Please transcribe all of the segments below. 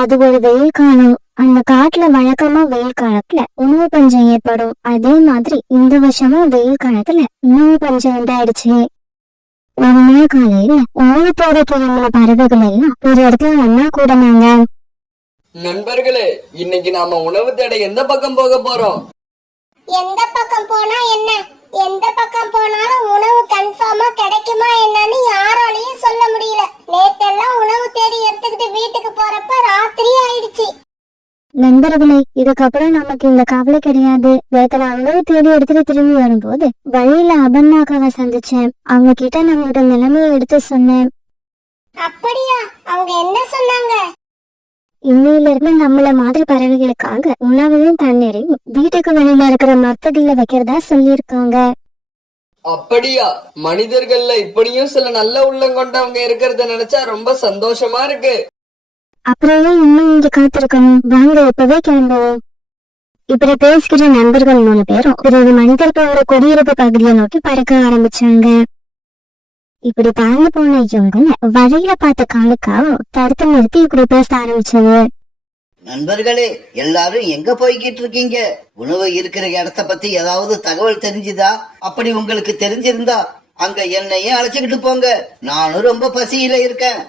அது ஒரு வெயில் காலம். அந்த காட்டுல வழக்கமா வெயில் காலத்துல உணவு பஞ்சம் ஏற்படும். அதே மாதிரி இந்த வருஷமும் வெயில் காலத்துல உணவு பஞ்சம் உண்டாயிடுச்சு. ஒரு நாள் காலையில உணவு தேட கிளம்பின பறவைகள் எல்லாம் ஒரு இடத்துல ஒன்னா கூடனாங்க. நண்பர்களே, இன்னைக்கு நாம உணவு தேட எந்த பக்கம் போக போறோம்? எந்த பக்கம் போனா என்ன? எந்த பக்கம் போனாலும் உணவு கன்ஃபார்மா கிடைக்குமா என்னன்னு யாராலையும் சொல்ல முடியல. நேத்தெல்லாம் உணவு தேடி எடுத்துக்கிட்டு வீட்டுக்கு போறப்ப ராத்திரி ஆயிடுச்சு. நண்பர்களே, இதுக்கப்புறம் நமக்கு இந்த கவலை கிடையாது. நேத்து நான் உணவு தேடி எடுத்துட்டு திரும்பி வரும்போது வழியில அபர்ணாக்காவை சந்திச்சேன். அவங்க கிட்ட நம்மளோட நிலைமையை எடுத்து சொன்னேன். அப்படியா? அவங்க என்ன சொன்னாங்க? இன்னையில இருந்து நம்மள மாதிரி பறவைகளுக்காக உணவையும் தண்ணீரையும் வீட்டுக்கு வெளியில இருக்கிற மரத்தடியில வைக்கிறதா சொல்லியிருக்காங்க. அப்படியா? மனிதர்கள்ல இப்படியும் சில நல்ல உள்ளம் கொண்டவங்க இருக்கிறத நினைச்சா ரொம்ப சந்தோஷமா இருக்கு. அப்புறம் இன்னும் இங்க காத்திருக்கணும், வாங்க இப்பவே கிளம்புவோம். இப்படி பேசிக்கிற நண்பர்கள் 3 பேரும் பிறகு மனிதர்களோட குடியிருப்பு பகுதியை நோக்கி பறக்க ஆரம்பிச்சாங்க. இப்படி தாழ்ந்து போன இவங்க வழியில பார்த்த காலுக்காவும் தடுத்து நிறுத்தி இப்படி பேச ஆரம்பிச்சது. நண்பர்களே, எல்லாரும் எங்க போய்கிட்டு இருக்கீங்க? உணவு இருக்கிற இடத்த பத்தி ஏதாவது தகவல் தெரிஞ்சுதா? அப்படி உங்களுக்கு தெரிஞ்சிருந்தா அங்க என்னையே அழைச்சுக்கிட்டு போங்க. நானும் ரொம்ப பசியில இருக்கேன்.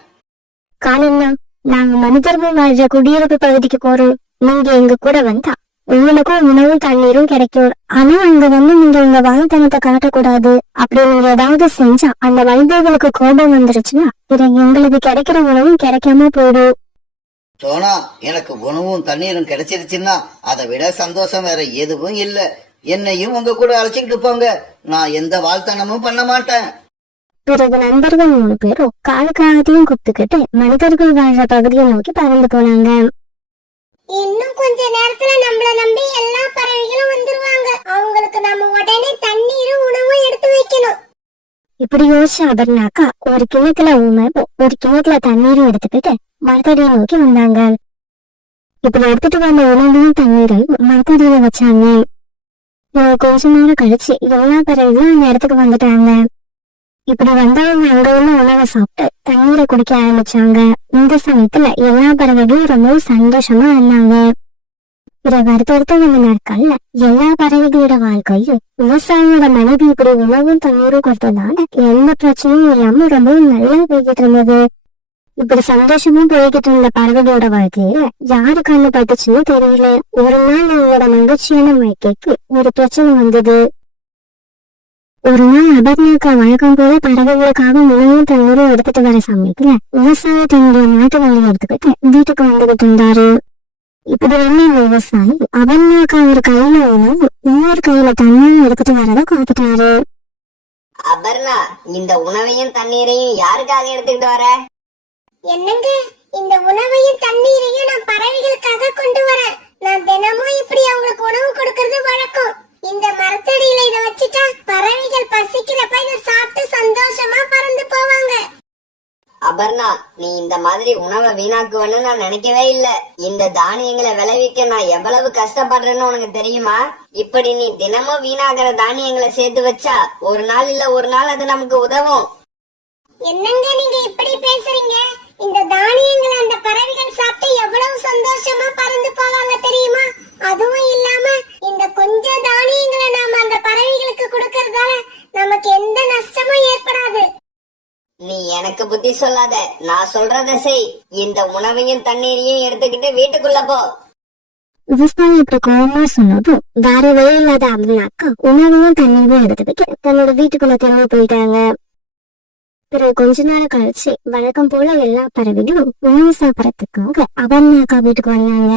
காலம்னா, நாங்க மனிதர்கள் வாழ்ற குடியிருப்பு பகுதிக்கு போறோம். நீங்க எங்க கூட வந்தா உங்களுக்கும் உணவும் தண்ணீரும் கிடைக்கும். ஆனா அங்க வந்து நீங்க உங்க வாழ்த்தனத்தை காட்டக்கூடாது. அப்படி நீங்க ஏதாவது செஞ்சா அந்த மனிதர்களுக்கு கோபம் வந்துருச்சுன்னா பிறகு எங்களுக்கு கிடைக்கிற உணவும் கிடைக்காம போயிடும். சோனா, எனக்கு உணவும் தண்ணீரும் கிடைச்சிருச்சுன்னா அதை விட சந்தோஷம் வேற எதுவும் இல்ல. என்னையும் உங்க கூட அழைச்சிக்கிட்டு போங்க. நான் எந்த வாழ்த்தனமும் பண்ண மாட்டேன். பிறகு நண்பர்கள் 3 பேரும் காலத்தையும் குத்துக்கிட்டு மனிதர்கள் வாழ்ற பகுதியை நோக்கி பறந்து போனாங்க. இன்னும் கொஞ்ச நேரத்துல நம்மள நம்பி எல்லா பறவைகளும் வந்துருவாங்க. அவங்களுக்கு நம்ம உடனே தண்ணீரும் உணவும் எடுத்து வைக்கணும். இப்படி யோசிச்ச அபர்ணாக்கா ஒரு கிணத்துல உணவும் ஒரு கிணத்துல தண்ணீரும் எடுத்துக்கிட்டு மரத்தடியை நோக்கி வந்தாங்க. இப்படி எடுத்துட்டு வந்த உணவையும் தண்ணீரையும் மரத்தடியில வச்சாங்க. கொஞ்ச நேரம் கழிச்சு எல்லா பறவைகளும் அந்த இடத்துக்கு வந்துட்டாங்க. இப்படி வந்தவங்க அங்க உள்ள உணவை சாப்பிட்டு தண்ணீரை குடிக்க ஆரம்பிச்சாங்க. இந்த சமயத்துல எல்லா பறவைகளும் ரொம்ப சந்தோஷமா இருந்தாங்க. பிறகு அடுத்தடுத்த வந்த நாட்கள்ல எல்லா பறவைகளோட வாழ்க்கையும் விவசாயியோட மனைவி இப்படி உணவும் தண்ணீரும் கொடுத்ததால எந்த பிரச்சனையும் இல்லாம ரொம்ப நல்லா போய்கிட்டு இருந்தது. இப்படி சந்தோஷமா போய்கிட்டு இருந்த பறவைகளோட வாழ்க்கையில யாரு கண்ணு பட்டுச்சுன்னு தெரியல. ஒரு நாள் அவங்களோட மகிழ்ச்சியான வாழ்க்கைக்கு ஒரு பிரச்சனை வந்தது. ஒரு நாள் அபர்ணாக்கா வழக்கம் போல பறவைகளுக்காக உணவும் தண்ணீரும் எடுத்துட்டு வர சமயத்துல விவசாயி தன்னுடைய நாட்டு வேலையை எடுத்துக்கிட்டு வீட்டுக்கு வந்துகிட்டு இருந்தாரு. இப்படி வந்து விவசாயி அபர்ணாக்கா ஒரு கையில உணவு இன்னொரு கையில தண்ணீரும் எடுத்துட்டு வரத காத்துட்டாரு. அபர்ணா, இந்த உணவையும் தண்ணீரையும் யாருக்காக எடுத்துக்கிட்டு வர? என்னங்க, இந்த உணவையும் தண்ணீரையும் நான் பறவைகளுக்காக கொண்டு வரேன். நான் தினமும் இப்படி அவங்களுக்கு உணவு கொடுக்கறது வழக்கம். இந்த மரத்தடியில இத வச்சுட்டா பறவைகள் பசிக்கிறப்ப இத சாப்பிட்டு சந்தோஷமா பறந்து போவாங்க. அபர்ணா, நீ இந்த மாதிரி உணவை வீணாக்குவன்னு நான் நினைக்கவே இல்ல. இந்த தானியங்களை விளைவிக்க நான் எவ்வளவு கஷ்டப்படுறேன்னு உனக்கு தெரியுமா? இப்படி நீ தினமும் வீணாகிற தானியங்களை சேர்த்து வச்சா ஒரு நாள் இல்ல ஒரு நாள் அது நமக்கு உதவும். என்னங்க நீங்க இப்படி பேசுறீங்க? இந்த தானியங்களை அந்த பறவைகள் சாப்பிட்டு எவ்வளவு சந்தோஷமா பறந்து போவாங்க தெரியுமா? அதுவும் இல்லாம இந்த கொஞ்சம் தானியங்களை நாம அந்த பறவைகளுக்கு கொடுக்கறதால நமக்கு எந்த நஷ்டமும் ஏற்படாது. நீ எனக்கு புத்தி சொல்லாத, நான் சொல்றத செய். இந்த உணவையும் தண்ணீரையும் எடுத்துக்கிட்டு வீட்டுக்குள்ள போ. விவசாயி இப்படி கோபமா சொன்னதும் வேற வழி இல்லாத அபர்ணாக்கா உணவையும் தண்ணீரையும் எடுத்துக்கிட்டு தன்னோட வீட்டுக்குள்ள திரும்பி போயிட்டாங்க. பிறகு கொஞ்ச நேரம் கழிச்சு வழக்கம் போல எல்லா பறவைகளும் உணவு சாப்பிடறதுக்காக அபர்ணாக்கா வீட்டுக்கு வந்தாங்க.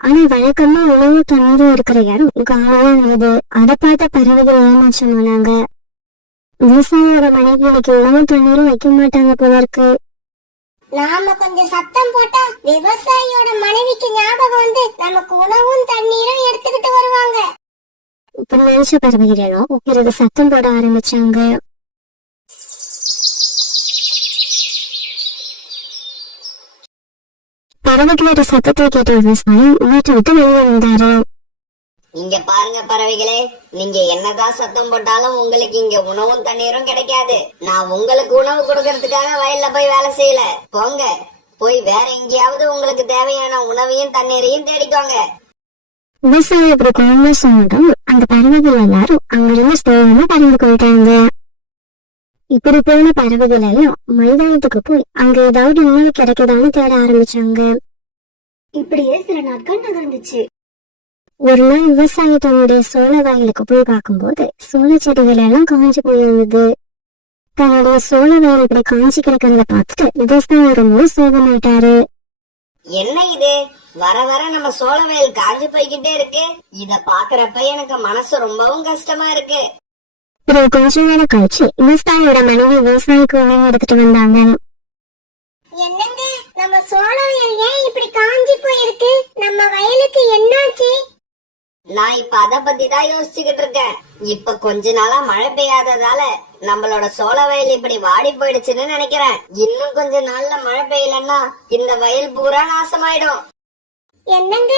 ஆனா வழக்கமா உணவு தண்ணீரும் இருக்கிற இடம் காலியா இருந்தது. அதை பார்த்த பறவைகள் ஏமாற்றம் ஆனாங்க. விவசாயியோட மனைவி இன்னைக்கு உணவு தண்ணீரும் வைக்க மாட்டாங்க போல இருக்கு. நாம கொஞ்சம் சத்தம் போட்டா விவசாயியோட மனைவிக்கு ஞாபகம் வந்து நமக்கு உணவும் தண்ணீரும் எடுத்துக்கிட்டு வருவாங்க. இப்படி நினைச்ச பறவைகளும் பிறகு சத்தம் போட ஆரம்பிச்சாங்க. பறவைகளோட சத்தத்தை கேட்ட விவசாயி வீட்டை விட்டு வெளியே வந்தாரு. இங்க பாருங்க பறவைகளே, நீங்க என்னதான் சத்தம் போட்டாலும் உங்களுக்கு இங்க உணவும் தண்ணீரும் கிடைக்காது. நான் உங்களுக்கு உணவு கொடுக்கறதுக்காக வயல்ல போய் வேலை செய்யல. போங்க, போய் வேற எங்கேயாவது உங்களுக்கு தேவையான உணவையும் தண்ணீரையும் தேடிக்கோங்க. விவசாயி அப்படி கோவமா சொன்னதும் அந்த பறவைகள் எல்லாரும் அங்கிருந்து ஸ்தோகமா பறந்து போயிட்டாங்க. இப்படி போன பறவைகள் எல்லாம் மைதானத்துக்கு போய் அங்க ஏதாவது உணவு கிடைக்குதான்னு தேட ஆரம்பிச்சாங்க. இப்படியே சில நாட்கள் நகர்ந்துச்சு. ஒரு நாள் விவசாயி தன்னுடைய சோள வயலுக்கு போய் பார்க்கும்போது சோள செடிகள் எல்லாம் காஞ்சு போயிருந்தது. தன்னுடைய சோள வயல் இப்படி காஞ்சி கிடக்கிறத பார்த்துட்டு விவசாயி ரொம்ப சோகமாயிட்டாரு. என்ன இது, வர வர நம்ம சோள வயல் காஞ்சு போய்கிட்டே இருக்கு. இத பாக்குறப்ப எனக்கு மனசு ரொம்பவும் கஷ்டமா இருக்கு. ஒரு கொஞ்ச நேரம் கழிச்சு விவசாயியோட மனைவி விவசாயிக்கு உணவு எடுத்துட்டு வந்தாங்க. என்னங்க, நம்ம சோள வயல் ஏன் இப்படி காஞ்சி போயிருக்கு? நம்ம வயலுக்கு என்னாச்சு? நான் இப்ப அத பத்தி தான் யோசிச்சுக்கிட்டு இருக்கேன். இப்ப கொஞ்ச நாளா மழை பெய்யாததால நம்மளோட சோள வயல் இப்படி வாடி போயிடுச்சுன்னு நினைக்கிறேன். இன்னும் கொஞ்ச நாள்ல மழை பெய்யலன்னா இந்த வயல் பூரா நாசமாயிடும். என்னங்க,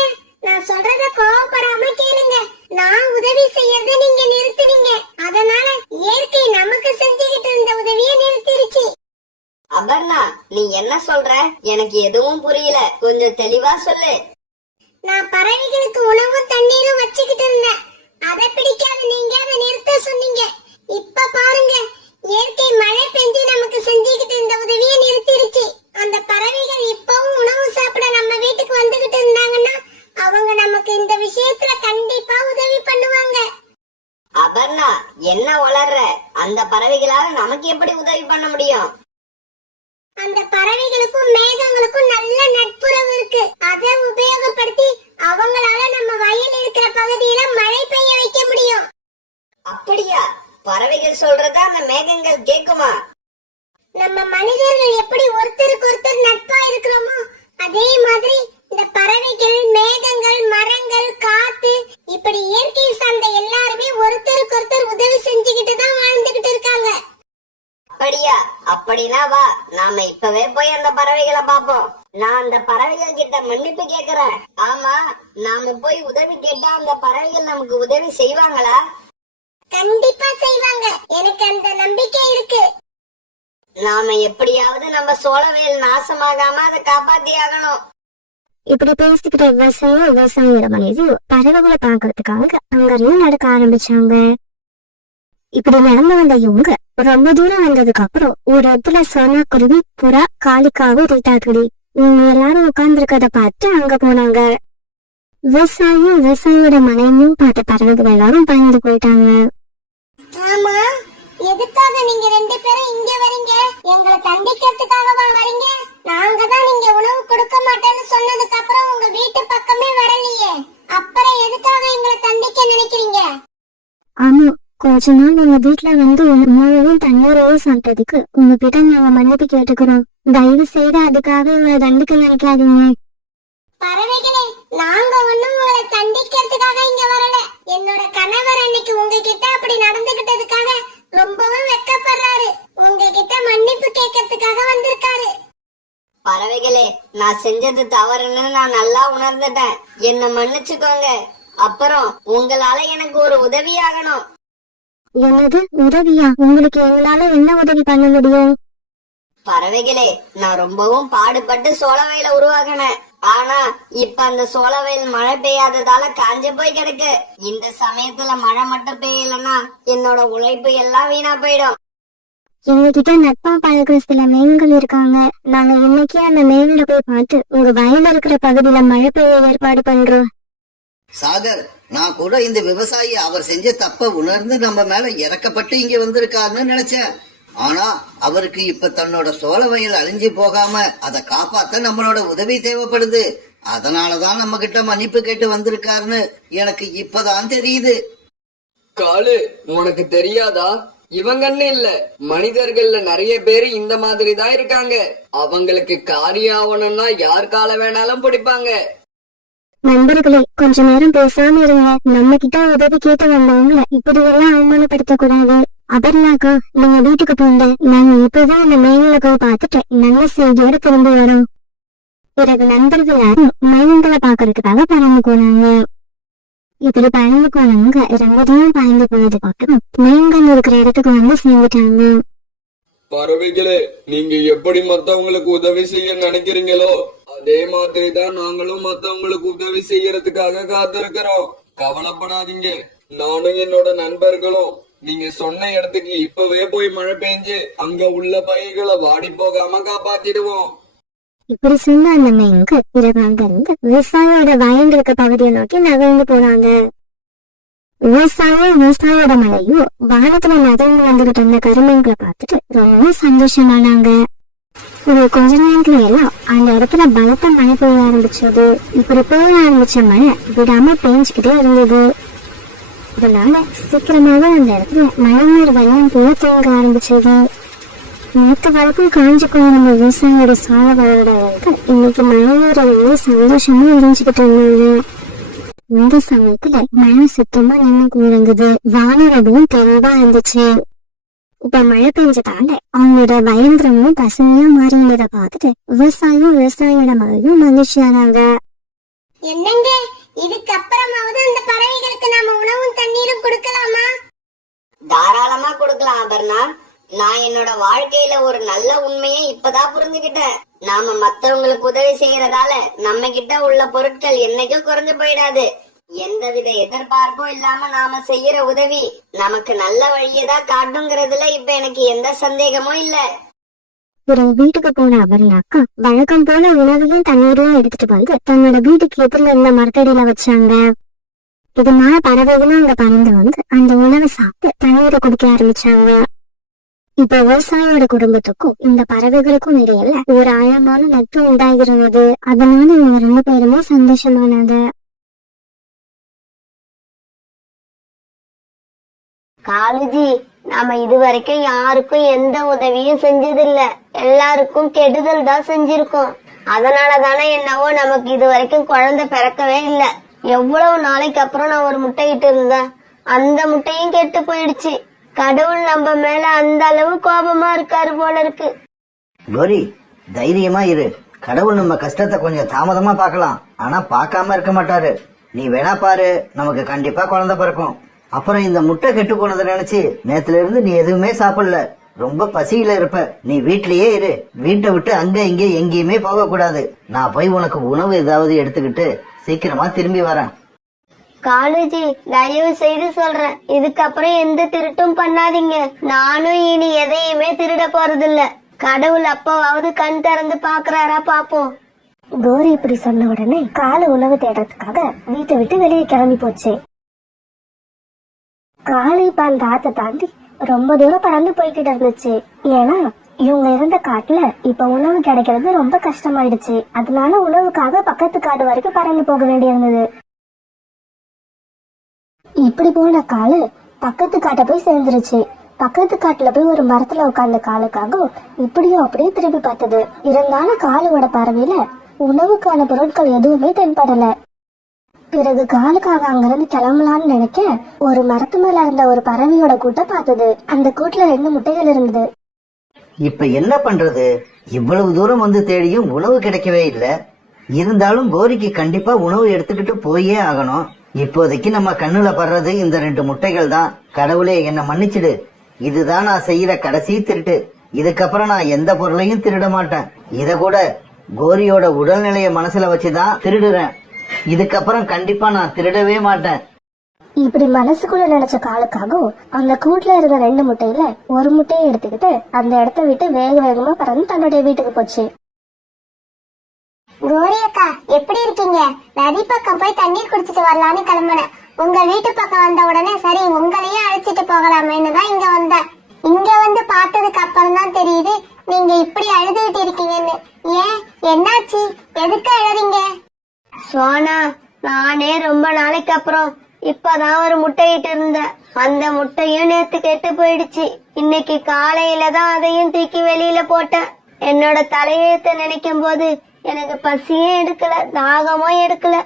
நான் சொல்றத கோவப்படாம கேளுங்க. நான் உதவி செய்யறத நீங்க நிறுத்துனீங்க. அதனால இயற்கை நமக்கு செஞ்சுக்கிட்டு இருந்த உதவியை நிறுத்திடுச்சு. அபர்ணா, நீ என்ன சொல்ற? எனக்கு எதுவும் புரியல, கொஞ்சம் தெளிவா சொல்லு. நான் பறவைகளுக்கு உணவும் தண்ணீரும் வச்சுக்கிட்டு இருந்தேன். அதை பிடிக்காத நீங்க அதை நிறுத்த சொன்னீங்க. இப்ப பாருங்க, இயற்கை மழை பெஞ்சு நமக்கு செஞ்சுக்கிட்டு இருந்த உதவியை நிறுத்திடுச்சு. அந்த பறவைகள் இப்பவும் உணவு சாப்பிட நம்ம வீட்டுக்கு வந்துகிட்டு இருந்தாங்கன்னா அவங்க நமக்கு இந்த விஷயத்துல கண்டிப்பா உதவி பண்ணுவாங்க. அபர்ணா, என்ன வளர்ற? அந்த பறவைகளால நமக்கு எப்படி உதவி பண்ண முடியும்? அந்த பறவைகளுக்கும் மேகங்களுக்கும் நல்ல நட்புறவு இருக்கு. அதை உபயோகப்படுத்தி அவங்களால நம்ம வயல் இருக்கிற பகுதியில மழை பெய்ய வைக்க முடியும். அப்படியா? பறவைகள் சொல்றதா அந்த மேகங்கள் கேக்குமா? நம்ம மனிதர்கள் எப்படி ஒருத்தருக்கு ஒருத்தர் நட்பா இருக்கிறோமோ அதே மாதிரி இந்த பறவைகள், மேகங்கள், மரங்கள், காத்து, இப்படி இயற்கை சார்ந்த எல்லாருமே ஒருத்தருக்கு ஒருத்தர் உதவி செஞ்சுக்கிட்டு தான் வாழ்ந்துகிட்டு இருக்காங்க. அப்படியா? அப்படின்னா வா, நாம இப்பவே போய் அந்த பறவைகளை பாப்போம். நான் அந்த பறவைகள் கிட்ட மன்னிப்பு கேக்குறேன். ஆமா, நாம போய் உதவி கேட்டா அந்த பறவைகள் நமக்கு உதவி செய்வாங்களா? கண்டிப்பா செய்வாங்க. எனக்கு அந்த நம்பிக்கை இருக்கு. நாம எப்படியாவது நம்ம சோள வயல் நாசமாகாம அதை காப்பாத்தி ஆகணும். இப்படி பேசிக்கிட்ட விவசாயியோட மனைவி பறவைகளை பாக்குறதுக்காக அங்கிருந்து நடக்க ஆரம்பிச்சாங்க. இப்படி நடந்து வந்த இவங்க ரொம்ப தூரம் வந்ததுக்கு அப்புறம் ஒரு இடத்துல சோனா குருவி, புறா, காளிக்காவு, ரீட்டாக்குடி இவங்க எல்லாரும் உட்கார்ந்து இருக்கத பார்த்து அங்க போனாங்க. விவசாயியோட மனைவியும் பார்த்த பறவைகள் எல்லாரும் பயந்து போயிட்டாங்க. ஆமா, எதுக்காக நீங்க ரெண்டு பேரும் இங்க வரீங்க? எங்களை தண்டிக்கிறதுக்காகவா வரீங்க? நாங்க தான் நீங்க உணவு கொடுக்க மாட்டேன்னு சொன்னதுக்கு அப்புறம் உங்க வீட்டு பக்கமே வரலையே. அப்புறம் எதுக்காக எங்களை தண்டிக்க நினைக்கிறீங்க? ஆமா, கொஞ்ச நாள் உங்க வீட்டுல வந்து உணவையும் தண்ணீரையும் சாப்பிட்டதுக்கு உங்ககிட்ட நாங்க மன்னிப்பு கேட்டுக்கிறோம். தயவு செய்து அதுக்காக உங்களை தண்டிக்க நினைக்காதீங்க. பறவைகளே, நாங்க ஒண்ணும் உங்களை தண்டிக்கிறதுக்காக இங்க வரல. என்னோட கணவர் அன்னைக்கு உங்ககிட்ட அப்படி நடந்துகிட்டதுக்காக ரொம்பவும் வெட்கப்படுறாரு. உங்ககிட்ட மன்னிப்பு கேட்கறதுக்காக வந்திருக்காரு. பறவைகளே, நான் செஞ்சது தவறுன்னு நான் நல்லா உணர்ந்துட்டேன். என்ன மன்னிச்சுக்கோங்க. அப்புறம் உங்களால எனக்கு ஒரு உதவி ஆகணும். என்னது உதவியா? உங்களுக்கு எங்களால என்ன உதவி பண்ண முடியும்? பறவைகளே, நான் ரொம்பவும் பாடுபட்டு சோள வயலை உருவாக்கினேன். ஆனா இப்ப அந்த சோள வயல் மழை பெய்யாததால காஞ்சு போய் கிடக்கு. இந்த சமயத்துல மழை மட்டும் பெய்யலன்னா என்னோட உழைப்பு எல்லாம் வீணா போயிடும். எங்ககிட்ட நட்பா பழகுற சில மேகங்கள் இருக்காங்க. நாங்க இன்னைக்கே அந்த மேகங்களை போய் பார்த்து உங்க வயல்ல இருக்கிற பகுதியில மழை பெய்ய ஏற்பாடு பண்றோம். சாகர், நான் கூட இந்த விவசாயி அவர் செஞ்ச தப்ப உணர்ந்து நம்ம மேல இறக்கப்பட்டு இங்க வந்திருக்காருன்னு நினைச்சேன். ஆனா அவருக்கு இப்ப தன்னோட சோள வயல் அழிஞ்சு போகாம அதை காப்பாத்த நம்மளோட உதவி தேவைப்படுது. அதனாலதான் நம்ம கிட்ட மன்னிப்பு கேட்டு வந்திருக்காருன்னு எனக்கு இப்பதான் தெரியுது. காலு, உனக்கு தெரியாதா? இவங்கன்னு இல்ல, மனிதர்கள்ல நிறைய பேரு இந்த மாதிரி தான் இருக்காங்க. அவங்களுக்கு காரியம் ஆகணும்னா யார் கால வேணாலும் பிடிப்பாங்க. நண்பர்களே, கொஞ்ச நேரம் பேசாம இருங்க. நம்ம கிட்ட உதவி கேட்டு வந்தவங்கள இப்படி எல்லாம் அவமானப்படுத்த கூடாது. அபர்ணாக்கா, நீங்க வீட்டுக்கு போங்க. நாங்க இப்பதான் அந்த மேகங்களை பார்த்துட்டு நல்ல செய்தியோட திரும்பி வரோம். பிறகு நண்பர்கள் யாரும் மேகங்களை பாக்குறதுக்காக பறந்து போனாங்க. இப்படி பறந்து போனவங்க ரொம்ப தூரம் பறந்து போனதுக்கு அப்புறம் மேகங்கள் இருக்கிற இடத்துக்கு வந்து சேர்ந்துட்டாங்க. பறவைகளே, நீங்க எப்படி மத்தவங்களுக்கு உதவி செய்ய நினைக்கிறீங்களோ அதே மாதிரி தான் நாங்களும் மத்தவங்களுக்கு உதவி செய்யறதுக்காக காத்திருக்கிறோம். கவலைப்படாதீங்க. நானும் என்னோட நண்பர்களும் நீங்க சொன்ன இடத்துக்கு இப்பவே போய் மழை பெஞ்சு அங்க உள்ள பயிர்களை வாடி போகாம காப்பாத்திடுவோம். இப்படி சொன்ன அந்த மெங்கு பிறகு அங்கிருந்து விவசாயியோட வயல் இருக்க பகுதியை நோக்கி நகர்ந்து போனாங்க. விவசாயியோட மலையும் வானத்துல நகர்ந்து வந்துகிட்டு இருந்த கருமங்களை பார்த்துட்டு ரொம்ப சந்தோஷமானாங்க. ஒரு கொஞ்ச நேரத்துல எல்லாம் அந்த இடத்துல பலத்த மழை பெய்ய ஆரம்பிச்சது. இப்படி பெய்ய ஆரம்பிச்ச மழை விடாம பெஞ்சுக்கிட்டே இருந்தது. இதனால சீக்கிரமாவே அந்த இடத்துல மழைநீர் வெள்ளம் போல தேங்க ஆரம்பிச்சது. நேற்று வரைக்கும் காஞ்சி போயிருந்த விவசாயியோட சோழ வளர்ந்து இன்னைக்கு மழைநீர் சந்தோஷமா இருந்துச்சுக்கிட்டு இருந்தாங்க. இந்த சமயத்துல மழை சுத்தமா நின்று இருந்தது. வானரவும் தெளிவா இருந்துச்சு. இப்ப மழை பெஞ்சதால அவங்களோட பயங்கரமும் பசுமையா மாறி இருந்ததை பார்த்துட்டு விவசாயியோட மகளும் மகிழ்ச்சியானாங்க. என்னங்க, இதுக்கப்புறமாவது அந்த பறவைகளுக்கு நாம உணவும் தண்ணீரும் கொடுக்கலாமா? தாராளமா கொடுக்கலாம் அபர்ணா. நான் என்னோட வாழ்க்கையில ஒரு நல்ல உண்மையை இப்பதான் புரிஞ்சுக்கிட்டேன். நாம மத்தவங்களுக்கு உதவி செய்யறதால நம்ம கிட்ட உள்ள பொருட்கள் என்னைக்கும் குறைஞ்சு போயிடாது. எந்தவித எதிர்பார்ப்பும் இல்லாம நாம செய்யற உதவி நமக்கு நல்ல வழியதான் காட்டுங்கிறதுல இப்ப எனக்கு எந்த சந்தேகமும் இல்ல. பிறகு வீட்டுக்கு போன அபர்ணாக்கா வழக்கம் போல உணவையும் தண்ணீரையும் எடுத்துட்டு வந்து தன்னோட வீட்டுக்கு எதிரில் இருந்த மரத்தடியில வச்சாங்க. இதனால பறவைகளும் அங்க பறந்து வந்து அந்த உணவை சாப்பிட்டு தண்ணீரை குடிக்க ஆரம்பிச்சாங்க. இப்ப விவசாயியோட குடும்பத்துக்கும் இந்த பறவைகளுக்கும் இடையில ஒரு ஆழமான நட்பு உண்டாகிருந்தது. அதனால இவங்க 2 பேருமே சந்தோஷமானாங்க. காலுஜி, நாம இதுவரைக்கும் யாருக்கும் எந்த உதவியும் செஞ்சதில்ல. எல்லாருக்கும் கெடுதல் தான் செஞ்சிருக்கோம். அதனாலதானே என்னவோ நமக்கு இது வரைக்கும் குழந்தை பிறக்கவே இல்ல. எவ்வளவு நாளைக்கு அப்புறம் நான் ஒரு முட்டையிட்டு இருந்தேன். அந்த முட்டையும் கெட்டு போயிடுச்சு. கடவுள் நம்ம மேல அந்த அளவு கோபமா இருக்காரு போல இருக்கு. கோரி, தைரியமா இரு. கடவுள் நம்ம கஷ்டத்தை கொஞ்சம் தாமதமா பார்க்கலாம், ஆனா பார்க்காம இருக்க மாட்டாரு. நீ வேணா பாரு, நமக்கு கண்டிப்பா குழந்தை பிறக்கும். அப்புறம் இந்த முட்டை கெட்டு போனதை நினைச்சு நேத்துல இருந்து நீ எதுவுமே சாப்பிடல, ரொம்ப பசியில இருப்ப. நீ வீட்லயே இரு. வீட்டை விட்டு அங்க இங்க எங்கேயுமே போக கூடாது. நான் போய் உனக்கு உணவு ஏதாவது எடுத்துக்கிட்டு சீக்கிரமா திரும்பி வரேன். காலுஜி, தயவு செய்து சொல்றேன், இதுக்கப்புறம் எந்த திருட்டும் பண்ணாதீங்க. நானும் இனி எதையுமே திருட போறதில்ல. கடவுள் அப்பவாவது கண் திறந்து பாக்குறாரா பாப்போம். கோரி இப்படி சொன்ன உடனே காலை உணவு தேடுறதுக்காக வீட்டை விட்டு வெளியே கிளம்பி போச்சு. காலை இப்ப அந்த ஆத்தை தாண்டி ரொம்ப தூரம் பறந்து போய்கிட்டு இருந்துச்சு. ஏன்னா இவங்க இருந்த காட்டுல இப்ப உணவு கிடைக்கிறது ரொம்ப கஷ்டமாயிடுச்சு. அதனால உணவுக்காக பக்கத்து காடு வரைக்கும் பறந்து போக வேண்டியிருந்தது. இப்படி போன காலு பக்கத்து காட்டை போய் சேர்ந்துருச்சு. பக்கத்து காட்டுல போய் ஒரு மரத்துல உட்கார்ந்த காலுக்காக இப்படியும் அப்படியே திரும்பி பார்த்தது. இருந்தாலும் காலோட பறவையில உணவுக்கான பொருட்கள் எதுவுமே தென்படல. பிறகு காலுக்காக அங்கிருந்து கிளம்பலான்னு நினைக்க ஒரு மரத்து மேல இருந்த ஒரு பறவையோட கூட்டை பார்த்தது. அந்த கூட்டுல 2 முட்டைகள் இருந்தது. இப்ப என்ன பண்றது? இவ்வளவு தூரம் வந்து தேடியும் உணவு கிடைக்கவே இல்ல. இருந்தாலும் கோரிக்கு கண்டிப்பா உணவு எடுத்துக்கிட்டு போயே ஆகணும். இப்போதைக்கு நம்ம கண்ணுல படுறது இந்த 2 முட்டைகள் தான். கடவுளே, என்ன மன்னிச்சிடு. இதுதான் நான் செய்யற கடைசி திருட்டு. இதுக்கப்புறம் நான் எந்த பொருளையும் திருட மாட்டேன். இத கூட கோரியோட உடல்நிலைய மனசுல வச்சுதான் திருடுறேன். இதுக்கப்புறம் கண்டிப்பா நான் திருடவே மாட்டேன். இப்படி மனசுக்குள்ள நினைச்ச காலுக்காகவும் அந்த கூட்டுல இருந்த 2 முட்டையில ஒரு முட்டையை எடுத்துக்கிட்டு அந்த இடத்த விட்டு வேக வேகமா பறந்து தன்னுடைய வீட்டுக்கு போச்சு. கோரி அக்கா, எப்படி இருக்கீங்க? நதி பக்கம் போய் தண்ணீர் குடிச்சிட்டு வரலான்னு கிளம்புனேன். உங்க வீட்டு பக்கம் வந்த உடனே சரி உங்களையும் அழைச்சிட்டு போகலாமேன்னு தான் இங்க வந்தேன். இங்க வந்து பார்த்ததுக்கு அப்புறம் தான் தெரியுது நீங்க இப்படி அழுதுகிட்டு இருக்கீங்கன்னு. ஏன், என்னாச்சு? எதுக்கு அழறீங்க? சோனா, நானே ரொம்ப நாளைக்கு அப்புறம் இப்பதான் ஒரு முட்டையிட்டு இருந்தேன். அந்த முட்டையும் நேத்து கெட்டு போயிடுச்சு. இன்னைக்கு காலையில தான் அதையும் தூக்கி வெளியில போட்டேன். என்னோட தலையெழுத்த நினைக்கும் போது எனக்கு பசியும் எடுக்கல, தாகமும் எடுக்கல.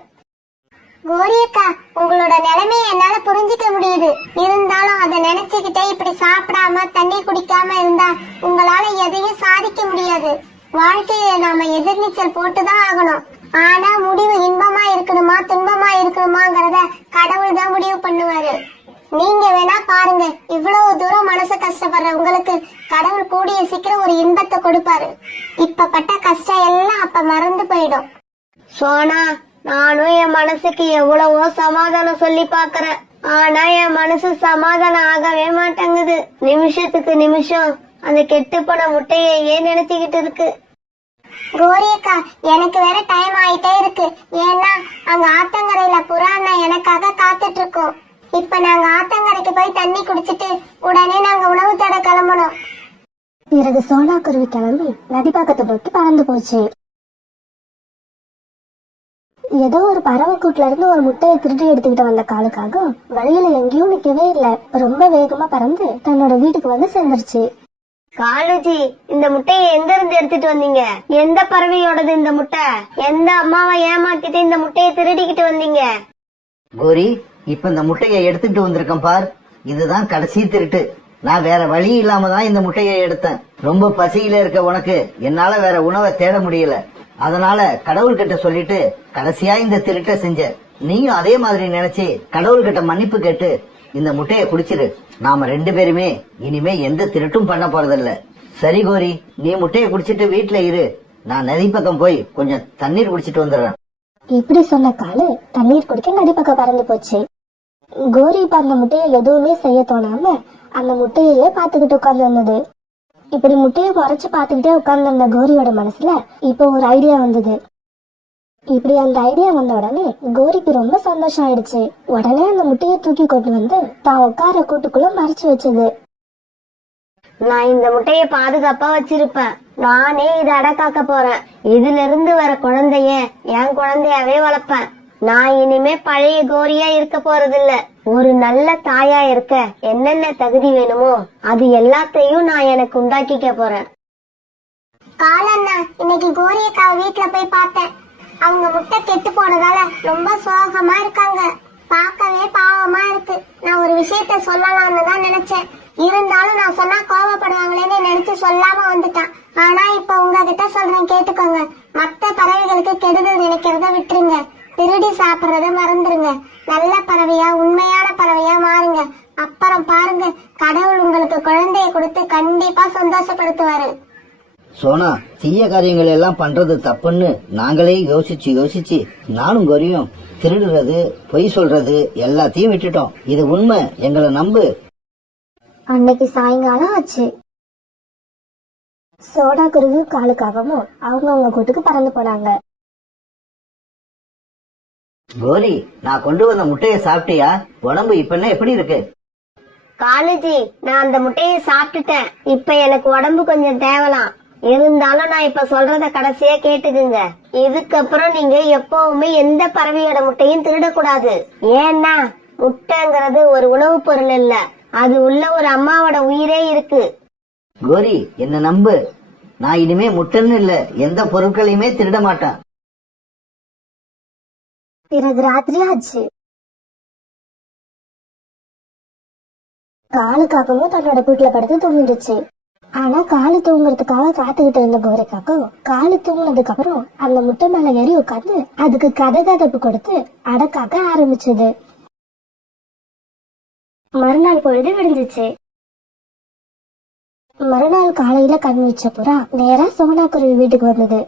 கோரியக்கா, உங்களோட நிலைமையை என்னால புரிஞ்சுக்க முடியுது. இருந்தாலும் அதை நினைச்சுக்கிட்டே இப்படி சாப்பிடாம தண்ணி குடிக்காம இருந்தா உங்களால எதையும் சாதிக்க முடியாது. வாழ்க்கையில நாம எதிர்நீச்சல் போட்டுதான் ஆகணும். ஆனா முடிவு இன்பமா இருக்கணுமா துன்பமா இருக்கணுமாங்கிறத கடவுள் தான் முடிவு பண்ணுவாரு. நீங்க வேணா பாருங்க, இவ்வளவு தூரம் மனசு கஷ்டப்படுற உங்களுக்கு கடவுள் கூடிய சீக்கிரம் ஒரு இன்பத்தை கொடுப்பாரு. இப்ப பட்ட கஷ்டம் எல்லாம் அப்ப மறந்து போயிடும். சோனா, நானும் என் மனசுக்கு எவ்வளவோ சமாதானம் சொல்லி பாக்குறேன். ஆனா என் மனசு சமாதானம் ஆகவே மாட்டேங்குது. நிமிஷத்துக்கு நிமிஷம் அந்த கெட்டு போன முட்டையே நினைச்சுக்கிட்டு இருக்கு. கோரி அக்கா, எனக்கு வேற டைம் ஆயிட்டே இருக்கு. ஏன்னா அங்க ஆத்தங்கரையில புறா அண்ணா எனக்காக காத்துட்டு இருக்கோம். இப்ப நாங்க ஆத்தங்கரைக்கு போய் தண்ணி குடிச்சிட்டு உடனே நாங்க உணவு தேட கிளம்பணும். பிறகு சோனா குருவி கிளம்பி நதி பக்கத்தை நோக்கி பறந்து போச்சு. ஏதோ ஒரு பறவை கூட்டுல இருந்து ஒரு முட்டையை திருடி எடுத்துக்கிட்டு வந்த காலுக்காக வழியில எங்கேயும் நிக்கவே இல்ல, ரொம்ப வேகமா பறந்து தன்னோட வீட்டுக்கு வந்து சேர்ந்துருச்சு. காலுஜி, இந்த முட்டையை எங்க இருந்து எடுத்துட்டு வந்தீங்க? எந்த பறவையோடது இந்த முட்டை? எந்த அம்மாவை ஏமாத்திட்டு இந்த முட்டையை திருடிக்கிட்டு வந்தீங்க? கோரி, இப்ப இந்த முட்டையை எடுத்துட்டு வந்திருக்கேன் பார். இதுதான் கடைசி திருட்டு. நான் வேற வழி இல்லாம தான் இந்த முட்டையை எடுத்தேன். ரொம்ப பசியில இருக்க உனக்கு என்னால வேற உணவை தேட முடியல. அதனால கடவுள்கிட்ட சொல்லிட்டு கடைசியா இந்த திருட்டை செஞ்ச. நீயும் அதே மாதிரி நினைச்சு கடவுள்கிட்ட மன்னிப்பு கேட்டு இந்த முட்டையை குடிச்சிரு. நாம 2 பேருமே இனிமே எந்த திருட்டும் பண்ண போறதில்ல. சரி கோரி, நீ முட்டையை குடிச்சிட்டு வீட்டுல இரு. நான் நதி பக்கம் போய் கொஞ்சம் தண்ணீர் குடிச்சிட்டு வந்துடுறேன். இப்படி சொன்ன காலு தண்ணீர் குடிக்க நதி பக்கம் பறந்து போச்சு. கோரி இப்ப அந்த முட்டையை எதுவுமே செய்ய தோணாம அந்த முட்டையே பாத்துக்கிட்டு உட்கார்ந்து இருந்தது. இப்படி முட்டையை மறைச்சு பாத்துக்கிட்டே உட்கார்ந்து இருந்த கோரியோட மனசுல இப்போ ஒரு ஐடியா வந்தது. இப்படி அந்த ஐடியா வந்த உடனே கோரிக்கு ரொம்ப சந்தோஷம் ஆயிடுச்சு. உடனே அந்த முட்டையை தூக்கி கொண்டு வந்து தான் உட்கார கூட்டுக்குள்ள மறைச்சு வச்சது. நான் இந்த முட்டைய பாதுகாப்பா வச்சிருப்பேன். நானே இதை அடக்காக்க போறேன். இதுல இருந்து வர குழந்தைய என் குழந்தையாவே வளர்ப்பேன். நான் இனிமே பழைய கோரியா இருக்க போறதில்ல. ஒரு நல்ல தாயா இருக்க என்னென்ன தகுதி வேணுமோ அது எல்லாத்தையும் நான் எனக்கு உண்டாக்கிக்க போறேன். காலண்ணா, இன்னைக்கு கோரி அக்கா வீட்டுல போய் பார்த்தேன். அவங்க முட்டை கெட்டு போனதால ரொம்ப சோகமா இருக்காங்க. பார்க்கவே பாவமா இருக்கு. நான் ஒரு விஷயத்த சொல்லலாம்னு தான் நினைச்சேன். இருந்தாலும் நான் சொன்னா கோவப்படுவாங்களேன்னு நினைச்சு சொல்லாம வந்துட்டான். ஆனா இப்ப உங்ககிட்ட சொல்றேன், கேட்டுக்கோங்க. மத்த பறவைகளுக்கு கெடுதல் நினைக்கிறத விட்டுருங்க. திருடி சாப்பிடுறத மறந்துருங்க. நல்ல பறவையா உண்மையான பறவையா மாறுங்க. அப்புறம் பாருங்க, கடவுள் உங்களுக்கு குழந்தைய கொடுத்து கண்டிப்பா சந்தோஷப்படுத்துவாரு. சோனா, தீய காரியங்கள் எல்லாம் பண்றது தப்புன்னு நாங்களே யோசிச்சு நானும் கோரியும் திருடுறது, பொய் சொல்றது எல்லாத்தையும் விட்டுட்டோம். இது உண்மை, எங்களை நம்பு. அன்னைக்கு சாயங்காலம் ஆச்சு. சோடா குருவி காலுக்காகவும் அவங்க கூட்டுக்கு பறந்து போனாங்க. கோரி, நான் கொண்டு வந்த முட்டையை சாப்பிட்டியா? உடம்பு இப்ப எப்படி இருக்கு? காலுஜி, நான் அந்த முட்டையை சாப்பிட்டுட்டேன். இப்ப எனக்கு உடம்பு கொஞ்சம் தேவலாம். இருந்தாலும் நான் இப்ப சொல்றத கடைசியா கேட்டுக்குங்க. இதுக்கப்புறம் நீங்க எப்பவுமே எந்த பறவையோட முட்டையும் திருடக்கூடாது. ஏன்னா முட்டைங்கிறது ஒரு உணவுப் பொருள் இல்ல, அது உள்ள ஒரு அம்மாவோட உயிரே இருக்கு. கோரி, என்ன நம்பு. நான் இனிமே முட்டைன்னு இல்ல எந்த பொருட்களையுமே திருட மாட்டேன். பிறகு ராத்திரி ஆச்சு. காலுக்காகவும் தன்னோட கூட்டுல படுத்து தூங்கிடுச்சு. ஆனா காலு தூங்குறதுக்காக காத்துக்கிட்டு இருந்த கோரிக்காக்கும் காலு தூங்குனதுக்கு அப்புறம் அந்த முட்டை மேல ஏறி உட்காந்து அதுக்கு கதகதப்பு கொடுத்து அடக்காக்க ஆரம்பிச்சது. மறுநாள் பொழுது விடிஞ்சிச்சு. மறுநாள் காலையில கண் வச்ச புறா நேரா சோனா குருவி வீட்டுக்கு வந்தது.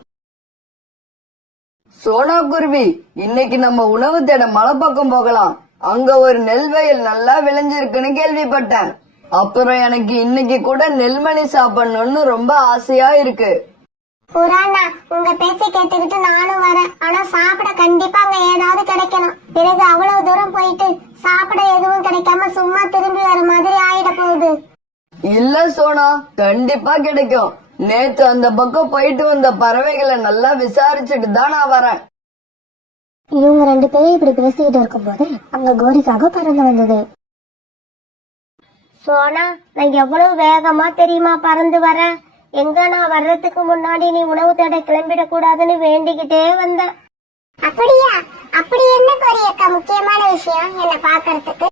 சோனா குருவி, இன்னைக்கு நம்ம உணவு தேட மலை பக்கம் போகலாம். அங்க ஒரு நெல் வயல் நல்லா விளைஞ்சிருக்குன்னு கேள்விப்பட்டேன். அப்புறம் எனக்கு இன்னைக்கு கூட நெல்மணி சாப்பிடணும்னு ரொம்ப ஆசையா இருக்கு. புறாண்ணா, உங்க பேச்சை கேட்டுக்கிட்டு நானும் வரேன். ஆனா சாப்பிட கண்டிப்பா அங்க ஏதாவது கிடைக்கணும். பிறகு அவ்வளவு தூரம் போயிட்டு சாப்பிட எதுவும் கிடைக்காம சும்மா திரும்பி வர மாதிரி ஆயிட போகுது. இல்ல சோனா, கண்டிப்பா கிடைக்கும். நேத்து அந்த பக்கம் போயிட்டு வந்த பறவைகளை நல்லா விசாரிச்சுட்டு தான் நான் வரேன். இவங்க 2 பேரும் இப்படி பேசிக்கிட்டு இருக்கும் போது அங்க கோரிக்காக பறந்து வந்தது. சோனா, நான் எவ்வளவு வேகமா தெரியுமா பறந்து வரேன். எங்க நான் வர்றதுக்கு முன்னாடி நீ உணவு தேட கிளம்பிடக் கூடாதுன்னு வேண்டிக்கிட்டே வந்தேன். அப்படியா? அப்படி என்ன கோரி அக்கா முக்கியமான விஷயம் என்ன பாக்குறதுக்கு?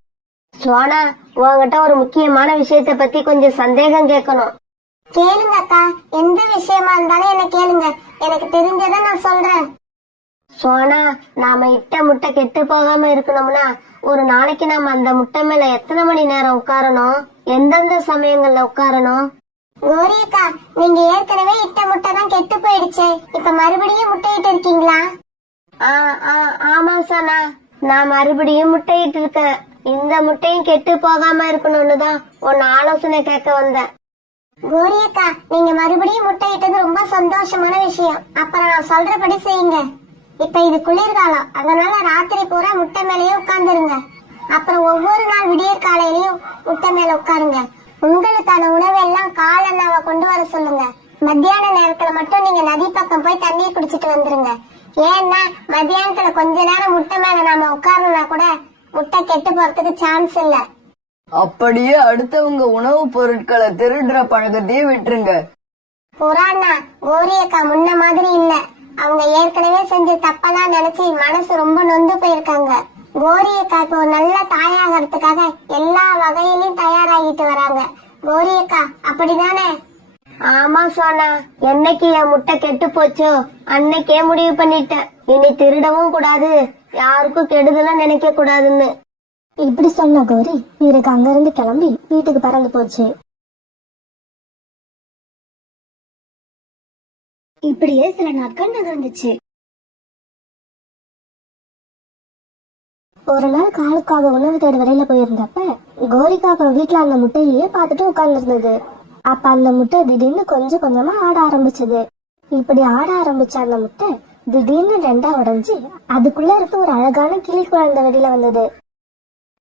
சோனா, உங்ககிட்ட ஒரு முக்கியமான விஷயத்த பத்தி கொஞ்சம் சந்தேகம் கேட்கணும். கேளுங்க அக்கா, எந்த விஷயமா இருந்தாலும் என்ன கேளுங்க. எனக்கு தெரிஞ்சதை நான் சொல்றேன். சோனா, நாம இட்ட முட்டை கெட்டு போகாம இருக்கணும்னா ஒரு நாளைக்கு நாம அந்த முட்டை மேல எத்தனை மணி நேரம் உட்காரணும், எந்தெந்த சமயங்கள்ல உட்காரணும்? கோரியக்கா, நீங்க ஏற்கனவே இட்ட முட்டை தான் கெட்டு போயிடுச்சு, இப்ப மறுபடியும் முட்டையிட்டு இருக்கீங்களா? ஆமா சோனா, நான் மறுபடியும் முட்டையிட்டு இருக்கேன். இந்த முட்டையும் கெட்டு போகாம இருக்கணும்னு தான் உன்னை ஆலோசனை கேட்க வந்தேன். கோரியக்கா, நீங்க மறுபடியும் முட்டையிட்டது ரொம்ப சந்தோஷமான விஷயம். அப்புறம் நான் சொல்றபடி செய்யுங்க. இப்ப இது குளிர்காலம், அதனால ராத்திரி பூரா முட்டை மேலேயே உட்கார்ந்துருங்க. அப்புறம் ஒவ்வொரு நாள் விடியற் காலையிலயும் முட்டை மேல உட்காருங்க. உங்களுக்கான உணவு எல்லாம் காலெல்லாவ கொண்டு வர சொல்லுங்க. மத்தியான நேரத்துல மட்டும் நீங்க நதி பக்கம் போய் தண்ணீர் குடிச்சிட்டு வந்துருங்க. ஏன்னா மத்தியானத்துல கொஞ்ச நேரம் முட்டை மேல நாம உட்காரணும்னா கூட முட்டை கெட்டு போறதுக்கு சான்ஸ் இல்ல. அப்படியே அடுத்தவங்க உணவு பொருட்களை திருடுற பழக்கத்தையே விட்டுருங்க. புராணா, கோரியக்கா முன்ன மாதிரி இல்ல. அவங்க ஏற்கனவே செஞ்ச தப்பெல்லாம் நினைச்சு மனசு ரொம்ப நொந்து போயிருக்காங்க. கோரியக்கா இப்போ ஒரு நல்ல தாயாகிறதுக்காக எல்லா வகையிலயும் தயாராகிட்டு வராங்க. கோரியக்கா அப்படிதானே? ஆமா சோனா, என்னைக்கு என் முட்டை கெட்டு போச்சோ அன்னைக்கே முடிவு பண்ணிட்டேன். இனி திருடவும் கூடாது, யாருக்கும் கெடுதலும் நினைக்க கூடாதுன்னு. இப்படி சொன்ன கௌரி வீருக்கு அங்கிருந்து கிளம்பி வீட்டுக்கு பறந்து போச்சு. இப்படியே சில நாட்கள் நகர்ந்துச்சு. ஒரு நாள் காலுக்காக உணவு தேடி வெளியில போயிருந்தப்ப கோரிக்காக வீட்டுல அந்த முட்டையே பார்த்துட்டு உட்கார்ந்து இருந்தது. அப்ப அந்த முட்டை திடீர்னு கொஞ்சம் கொஞ்சமா ஆட ஆரம்பிச்சது. இப்படி ஆட ஆரம்பிச்ச அந்த முட்டை திடீர்னு ரெண்டா உடைஞ்சு அதுக்குள்ள இருக்க ஒரு அழகான கிளி குழந்தை வெளியில வந்தது.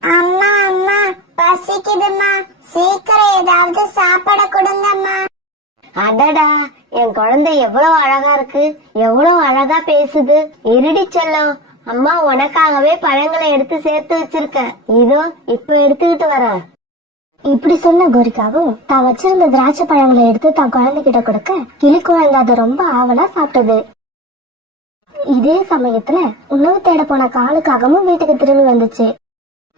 அம்மா அம்மா, பசிக்குதும்மா, சீக்கிரம் ஏதாவது சாப்பாட கொடுங்கம்மா. அடடா, என் குழந்தை எவ்வளவு அழகா இருக்கு, எவ்வளவு அழகா பேசுது. இருடி செல்லம், அம்மா உனக்காகவே பழங்களை எடுத்து சேர்த்து வச்சிருக்கேன், இதோ இப்ப எடுத்துக்கிட்டு வரேன். இப்படி சொன்ன கோரிக்காவும் தான் வச்சிருந்த திராட்சை பழங்களை எடுத்து தான் குழந்தைகிட்ட கொடுக்க கிளி குழந்தை அதை ரொம்ப ஆவலா சாப்பிட்டது. இதே சமயத்துல உணவு தேட போன காலுக்காகவும் வீட்டுக்கு திரும்பி வந்துச்சு.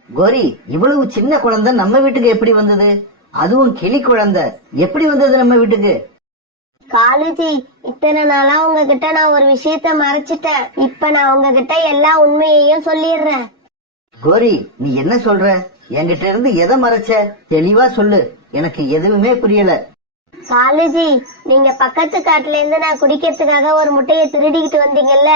கோரி, இவ்வளவு சின்ன குழந்தை நம்ம வீட்டுக்கு எப்படி வந்தது? அதுவும் கிளி குழந்தை எப்படி வந்தது நம்ம வீட்டுக்கு? காலேஜி, இத்தனை நாளா உங்ககிட்ட நான் ஒரு விஷயத்த மறைச்சிட்டேன். இப்ப நான் உங்ககிட்ட எல்லா உண்மையையும் சொல்லிடுறேன். கோரி, நீ என்ன சொல்ற? என்கிட்ட இருந்து எதை மறைச்ச? தெளிவா சொல்லு, எனக்கு எதுவுமே புரியல. காலேஜி, நீங்க பக்கத்து காட்டுல இருந்து நான் குடிக்கிறதுக்காக ஒரு முட்டைய திருடிக்கிட்டு வந்தீங்கல்ல,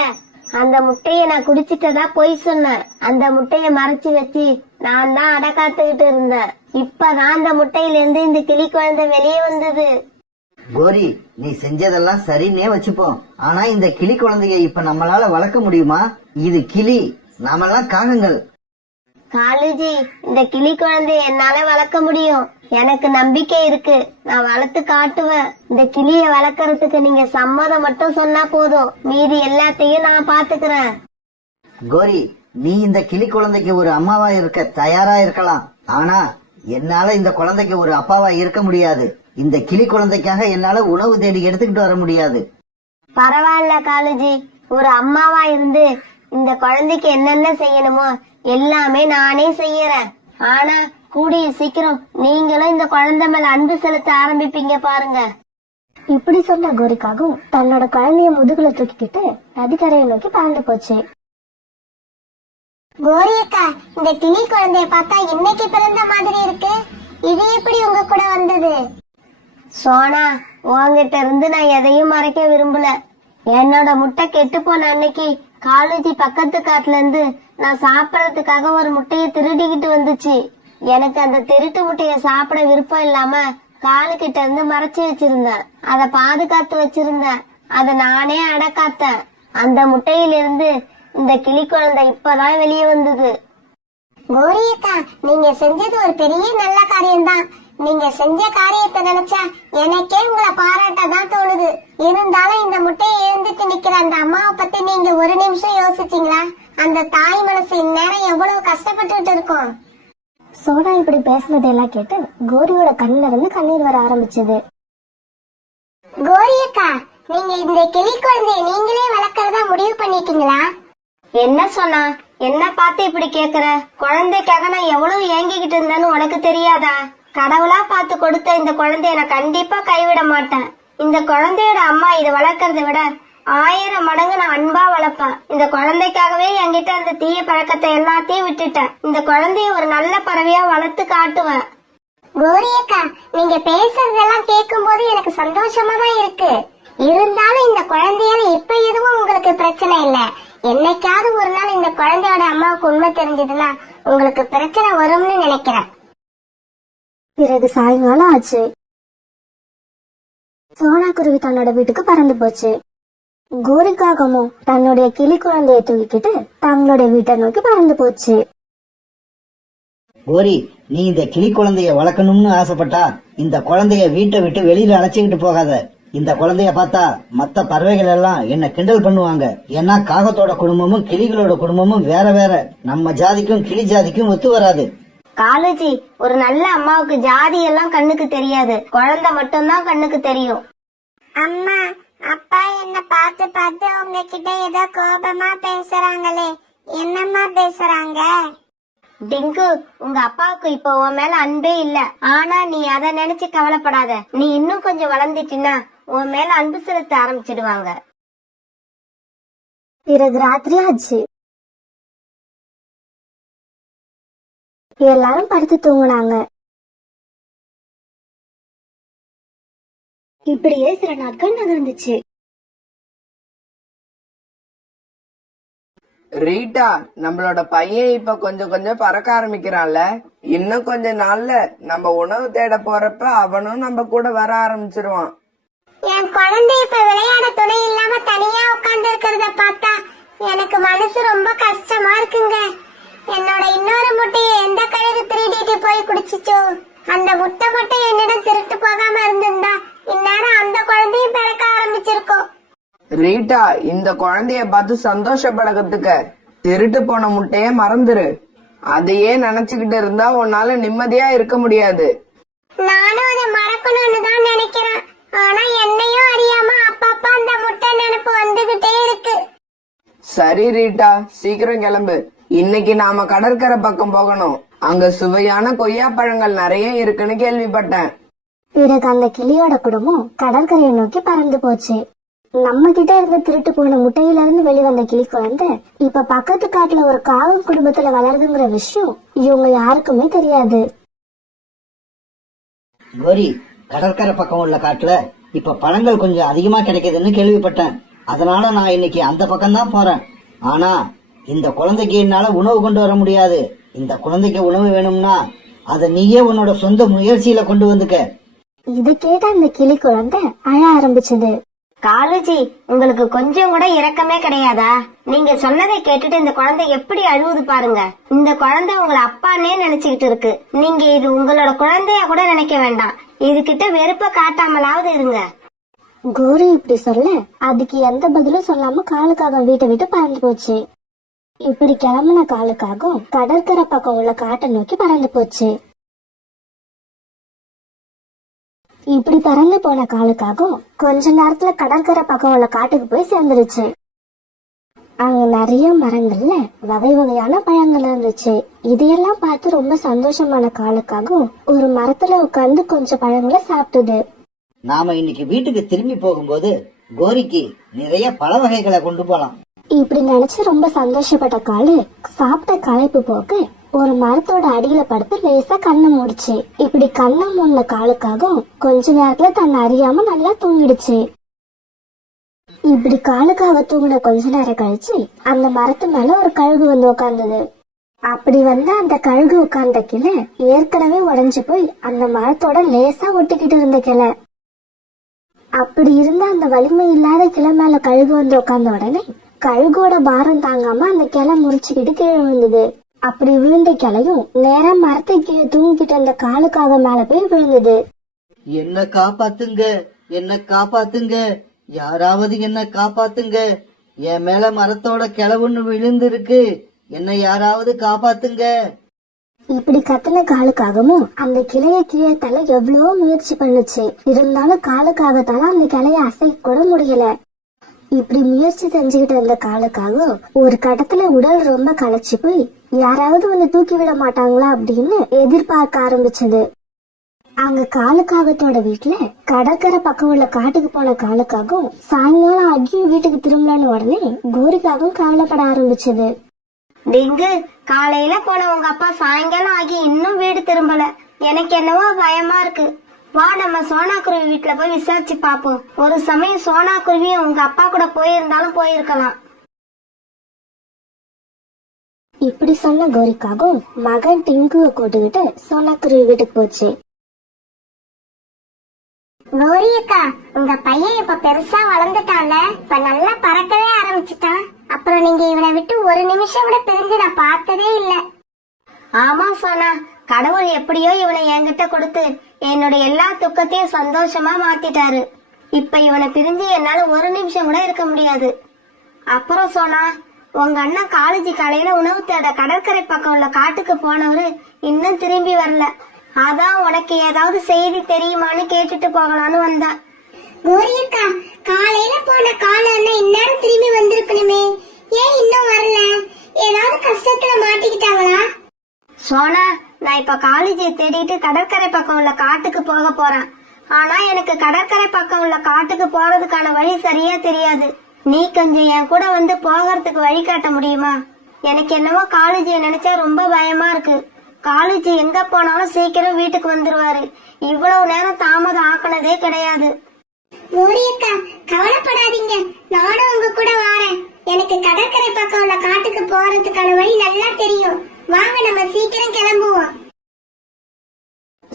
அந்த முட்டைய நான் குடிச்சிட்டதா பொய் சொன்னேன். அந்த முட்டைய மறைச்சு வச்சு நான் தான் அடை காத்துக்கிட்டு இருந்தேன். இப்பதான் அந்த முட்டையில இருந்து இந்த கிளி குழந்தை வெளியே வந்தது. கோரி, நீ செஞ்சதெல்லாம் சரின்னே வச்சுப்போம். ஆனா இந்த கிளி குழந்தைய இப்ப நம்மளால வளர்க்க முடியுமா? இது கிளி, நாமெல்லாம் காகங்கள். காலேஜி, இந்த கிளி குழந்தைய என்னால வளர்க்க முடியும், எனக்கு நம்பிக்கை இருக்கு. நான் வளர்த்து காட்டுவேன். இந்த கிளிய வளர்க்கறதுக்கு நீங்க சம்மதம் மட்டும் சொன்னா போதும், மீதி எல்லாத்தையும் நான் பாத்துக்கிறேன். கோரி, நீ இந்த கிளி குழந்தைக்கு ஒரு அம்மாவா இருக்க தயாரா இருக்கலாம். ஆனா என்னால இந்த குழந்தைக்கு ஒரு அப்பாவா இருக்க முடியாது. இந்த கிளி குழந்தைக்காக என்னால உணவு தேடி எடுத்துக்கிட்டு வர முடியாது. பரவாயில்ல காலேஜி, ஒரு அம்மாவா இருந்து இந்த குழந்தைக்கு என்னென்ன செய்யணுமோ எல்லாமே நானே செய்யறேன். ஆனா கூடிய சீக்கிரம் நீங்களும் இந்த குழந்தை மேல அன்பு செலுத்த ஆரம்பிப்பீங்க பாருங்க. இப்படி சொன்ன கோரிக்காகவும் தன்னோட குழந்தைய முதுகுல தூக்கிக்கிட்டு நதிக்கரையை நோக்கி பறந்து போச்சு. கோரியக்கா, இந்த கிளி குழந்தைய பார்த்தா இன்னைக்கு பிறந்த மாதிரி இருக்கு, இது எப்படி உங்க கூட வந்தது? சோனா, உங்ககிட்ட இருந்து நான் எதையும் மறைக்க விரும்பல. என்னோட முட்டை கெட்டு போன அன்னைக்கு காலேஜி பக்கத்து காட்டுல இருந்து நான் சாப்பிடறதுக்காக ஒரு முட்டைய திருடிக்கிட்டு வந்துச்சு. எனக்கு அந்த திருட்டு முட்டைய சாப்பிட விருப்பம் இல்லாம காலுக்கிட்ட இருந்து மறைச்சு வச்சிருந்தேன். அதை பாதுகாத்து வச்சிருந்தேன். அதை நானே அடக்காத்தேன். அந்த முட்டையிலிருந்து இந்த கிளி குழந்தை இப்பதான் வெளியே வந்தது. கோரியக்கா, நீங்க செஞ்சது ஒரு பெரிய நல்ல காரியம்தான். நீங்க செஞ்ச காரியத்தை நினைச்சா எனக்கே உங்களை பாராட்டதான் தோணுது. இருந்தாலும் இந்த முட்டையை எழுந்துட்டு நிக்கிற அந்த அம்மாவை பத்தி நீங்க ஒரு நிமிஷம் யோசிச்சீங்களா? அந்த தாய் மனசு இந்நேரம் எவ்வளவு கஷ்டப்பட்டுட்டு இருக்கும். சோனா இப்படி பேசுனதெல்லாம் கேட்டு கோரியோட கண்ணுல இருந்து கண்ணீர் வர ஆரம்பிச்சது. கோரியக்கா, நீங்க இந்த கிளி குழந்தைய நீங்களே வளர்க்கறதா முடிவு பண்ணிட்டீங்களா? என்ன சொன்னா? என்ன பார்த்து இப்படி கேக்குற? குழந்தைக்காக நான் எவ்வளவு ஏங்கிக்கிட்டு இருந்தேன்னு உனக்கு தெரியாதா? கடவுளா பார்த்து கொடுத்த இந்த குழந்தைய நான் கண்டிப்பா கைவிட மாட்டேன். இந்த குழந்தையோட அம்மா இதை வளர்க்கறத விட 1000 மடங்கு நான் அன்பா வளர்ப்பேன். இந்த குழந்தைக்காகவே என்கிட்ட அந்த தீய பழக்கத்தை எல்லாத்தையும் விட்டுட்டேன். இந்த குழந்தைய ஒரு நல்ல பறவையா வளர்த்து காட்டுவேன். கோரி அக்கா, நீங்க பேசுறதெல்லாம் கேட்கும் போது எனக்கு சந்தோஷமா தான் இருக்கு. இருந்தாலும் இந்த குழந்தையால இப்ப எதுவும் உங்களுக்கு பிரச்சனை இல்ல. என்னைக்காவது ஒரு நாள் இந்த குழந்தையோட அம்மாவுக்கு உண்மை தெரிஞ்சதுன்னா உங்களுக்கு பிரச்சனை வரும்னு நினைக்கிறேன். பிறகு சாயங்காலம் ஆச்சு. சோனா குருவி தன்னோட வீட்டுக்கு பறந்து போச்சு. கோரிக்காகமும் தன்னுடைய கிளி குழந்தைய தூக்கிட்டு தங்களுடைய வீட்டை நோக்கி பறந்து போச்சு. கோரி, நீ இந்த கிளி குழந்தைய வளர்க்கணும்னு ஆசைப்பட்டா இந்த குழந்தைய வீட்டை விட்டு வெளியில அழைச்சிக்கிட்டு போகாத. இந்த குழந்தைய பார்த்தா மத்த பறவைகள் எல்லாம் என்ன கிண்டல் பண்ணுவாங்க. ஏன்னா காகத்தோட குடும்பமும் கிளிகளோட குடும்பமும் வேற வேற. நம்ம ஜாதிக்கும் கிளி ஜாதிக்கும் ஒத்து வராது. காலேஜி, ஒரு நல்ல அம்மாவுக்கு ஜாதி எல்லாம் கண்ணுக்கு தெரியாது, குழந்தை மட்டும்தான் கண்ணுக்கு தெரியும். அம்மா, அப்பா என்ன பார்த்து பார்த்து உங்ககிட்ட ஏதோ கோபமா பேசுறாங்களே, என்னம்மா பேசுறாங்க? டிங்கு, உங்க அப்பாவுக்கு இப்போ உன் மேல அன்பே இல்ல. ஆனா நீ அத நினைச்சு கவலைப்படாத. நீ இன்னும் கொஞ்சம் வளர்ந்துட்டினா உன் மேல அன்பு செலுத்த ஆரம்பிச்சிடுவாங்க. பிறகு ராத்திரி ஆச்சு. எல்லாரும் படுத்து தூங்குனாங்க. இப்படியே சில நாட்கள் நகர்ந்துச்சு. ரீட்டா, நம்மளோட பையன் இப்ப கொஞ்சம் கொஞ்சம் பறக்க ஆரம்பிக்கிறான்ல. இன்னும் கொஞ்ச நாள்ல நம்ம உணவு தேட போறப்ப அவனும் நம்ம கூட வர ஆரம்பிச்சிருவான். என் குழந்தை இப்ப விளையாட துணை இல்லாம தனியா உட்கார்ந்து இருக்கிறத பார்த்தா எனக்கு மனசு ரொம்ப கஷ்டமா இருக்குங்க. என்னோட இன்னொரு முட்டையை எந்த கழுகு திருடிட்டு போய் குடிச்சிச்சோ, அந்த முட்டை மட்டும் என்னிடம் திருட்டு போகாம இருந்திருந்தா இந்நேரம் அந்த குழந்தையும் பிறக்க ஆரம்பிச்சிருக்கோம். ரீட்டா, இந்த குழந்தைய பார்த்து சந்தோஷப்படறதுக்கு திருட்டு போன முட்டைய மறந்துரு. அதையே நினைச்சுக்கிட்டு இருந்தா உன்னால நிம்மதியா இருக்க முடியாது. நானும் அதை மறக்கணும்னு தான் நினைக்கிறேன். ஆனா என்னையும் அறியாம அப்பப்ப அந்த முட்டை நினைப்பு வந்துகிட்டே இருக்கு. சரி ரீட்டா, சீக்கிரம் கிளம்பு. இன்னைக்கு நாம கடற்கரை பக்கம் போகணும். அங்க சுவையான கொய்யா பழங்கள் நிறைய இருக்குன்னு கேள்விப்பட்டேன். பிறகு அந்த கிளியோட குடும்பம் கடற்கரையை நோக்கி பறந்து போச்சு. நம்ம கிட்ட இருந்து திருட்டு போன முட்டையில இருந்து வெளிவந்த கிளி குழந்தை இப்ப பக்கத்து காட்டுல ஒரு காகம் குடும்பத்துல வளருதுங்கிற விஷயம் இவங்க யாருக்குமே தெரியாது. கோரி, கடற்கரை பக்கம் உள்ள காட்டுல இப்ப பழங்கள் கொஞ்சம் அதிகமா கிடைக்குதுன்னு கேள்விப்பட்டேன். அதனால நான் இன்னைக்கு அந்த பக்கம் தான் போறேன். ஆனா இந்த குழந்தைக்கு என்னால உணவு கொண்டு வர முடியாது. இந்த குழந்தைக்கு உணவு வேணும்னா அத நீயே உன்னோட சொந்த முயற்சியில கொண்டு வந்துக்க. இத கேட்ட அந்த கிளி குழந்தை அழ ஆரம்பிச்சது. காலேஜி, உங்களுக்கு கொஞ்சம் கூட இரக்கமே கிடையாதா? நீங்க சொன்னதை கேட்டுட்டு இந்த குழந்தை எப்படி அழுவுது பாருங்க. இந்த குழந்தை உங்களை அப்பான்னே நினைச்சுக்கிட்டு இருக்கு. நீங்க இது உங்களோட குழந்தையா கூட நினைக்க வேண்டாம். இது கிட்ட வெறுப்ப காட்டாமலாவது இருங்க. கோரி இப்படி சொல்ல அதுக்கு எந்த பதிலும் சொல்லாம காலுக்காக வீட்டை விட்டு பறந்து போச்சு. இப்படி கிளம்புன காலுக்காக கடற்கரை பக்கம் உள்ள காட்டை நோக்கி பறந்து போச்சு. இப்படி பறந்து போன காலுக்காக கொஞ்ச நேரத்துல கடற்கரை பக்கம் உள்ள காட்டுக்கு போய் சேர்ந்துருச்சு. அங்க நிறைய மரங்கள்ல வகை வகையான பழங்கள் இருந்துச்சு. இதையெல்லாம் பார்த்து ரொம்ப சந்தோஷமான காலுக்காக ஒரு மரத்துல உட்கார்ந்து கொஞ்சம் பழங்களை சாப்பிட்டது. நாம இன்னைக்கு வீட்டுக்கு திரும்பி போகும்போது கோரிக்கு நிறைய பழ வகைகளை கொண்டு போலாம். இப்படி நினைச்சு ரொம்ப சந்தோஷப்பட்ட காலு சாப்பிட்ட களைப்பு போக்கு ஒரு மரத்தோட அடியில படுத்து லேசா கண்ணை மூடிச்சு. இப்படி கண்ணை மூடின காலுக்காக கொஞ்ச நேரத்துல தன்னை அறியாம நல்லா தூங்கிடுச்சு. இப்படி காலுக்காக தூங்கின கொஞ்ச நேரம் கழிச்சு அந்த மரத்து மேல ஒரு கழுகு வந்து உட்கார்ந்தது. அப்படி வந்து அந்த கழுகு உட்கார்ந்த கிளை ஏற்கனவே உடைஞ்சு போய் அந்த மரத்தோட லேசா ஒட்டிக்கிட்டு இருந்த கிளை. அப்படி இருந்த அந்த வலிமை இல்லாத கிளை மேல கழுகு வந்து உட்கார்ந்த உடனே கழுகோட பாரம் தாங்காம அந்த கிளை முறிச்சுக்கிட்டு கீழே விழுந்தது. அப்படி விழுந்த கிளையும் நேரா மரத்தை கீழே தூங்கிட்டு அந்த காலுக்காக மேல போய் விழுந்தது. என்ன காப்பாத்துங்க, என்ன காப்பாத்துங்க, யாராவது என்ன காப்பாத்துங்க, என் மேல மரத்தோட கிளவுன்னு விழுந்து இருக்கு, என்ன யாராவது காப்பாத்துங்க. இப்படி கத்தின காலுக்காகவும் அந்த கிளைய கீழே தள்ள எவ்வளவோ முயற்சி பண்ணுச்சு. இருந்தாலும் காலுக்காகத்தால அந்த கிளைய அசைக்க கூட முடியல. இப்படி முயற்சி செஞ்சுக்கிட்டு இருந்த காலுக்காக ஒரு கட்டத்துல உடல் ரொம்ப களைச்சு போய் யாராவது வந்து தூக்கி விட மாட்டாங்களா அப்படின்னு எதிர்பார்க்க ஆரம்பிச்சது. அங்க காலுக்காகத்தோட வீட்டுல கடற்கரை பக்கம் உள்ள காட்டுக்கு போன காலுக்காகவும் சாயங்காலம் அகியும் வீட்டுக்கு திரும்பலான்னு உடனே கோரிக்காகவும் கவலைப்பட ஆரம்பிச்சது. டிங்கு, காலையில போன உங்க அப்பா சாயங்காலம் ஆகி இன்னும் வீடு திரும்பல. எனக்கு என்னவோ பயமா இருக்கு. வா, நம்ம சோனா குருவி வீட்டுல போய் விசாரிச்சு பாப்போம். ஒரு சமயம் சோனா குருவியும் உங்க அப்பா கூட போயிருந்தாலும் போயிருக்கலாம். இப்படி சொன்ன கோரிக்காகவும் மகன் டிங்குவை கூட்டுக்கிட்டு சோனாக்குருவி வீட்டுக்கு போச்சு. கோரி அக்கா, உங்க பையன் இப்ப பெருசா வளர்ந்துட்டான்ல, இப்ப நல்லா பறக்கவே ஆரம்பிச்சுட்டான். அப்புறம் நீங்க இவனை விட்டு ஒரு நிமிஷம் கூட பிரிஞ்சு நான் பார்த்ததே இல்ல. ஆமா சோனா, கடவுள் எப்படியோ இவனை என்கிட்ட கொடுத்து என்னோட எல்லா துக்கத்தையும் சந்தோஷமா மாத்திட்டாரு. இப்ப இவனை பிரிஞ்சு என்னால ஒரு நிமிஷம் கூட இருக்க முடியாது. அப்புறம் சோனா, உங்க அண்ணன் காலேஜ் காலையில உணவு தேட கடற்கரை பக்கம் உள்ள காட்டுக்கு போனவரு இன்னும் திரும்பி வரல. அதான் உனக்கு ஏதாவது செய்தி தெரியுமான்னு கேட்டுட்டு போகலான்னு வந்தேன். கோரியக்கா, காலையில போன கால இந்நேரம் திரும்பி வந்திருக்கணுமே, ஏன் இன்னும் வரல? ஏதாவது கஷ்டத்துல மாட்டிக்கிட்டாங்களா? சோனா, நான் இப்ப காலேஜை தேடிட்டு கடற்கரை பக்கம் உள்ள காட்டுக்கு போக போறேன். ஆனா எனக்கு கடற்கரை பக்கம் உள்ள காட்டுக்கு போறதுக்கான வழி சரியா தெரியாது. நீ கொஞ்சம் என் கூட வந்து போகிறதுக்கு வழி காட்ட முடியுமா? எனக்கு என்னவோ காலேஜை நினைச்சா ரொம்ப பயமா இருக்கு. காலேஜ் எங்க போனாலும் சீக்கிரம் வீட்டுக்கு வந்துருவாரு. இவ்வளவு நேரம் தாமதம் ஆக்கினதே கிடையாது. கோரியக்கா, கவலைப்படாதீங்க, நானும் உங்க கூட வாரேன். எனக்கு கடற்கரை பக்கம் உள்ள காட்டுக்கு போறதுக்கான வழி நல்லா தெரியும். வாங்க, நம்ம சீக்கிரம் கிளம்புவோம்.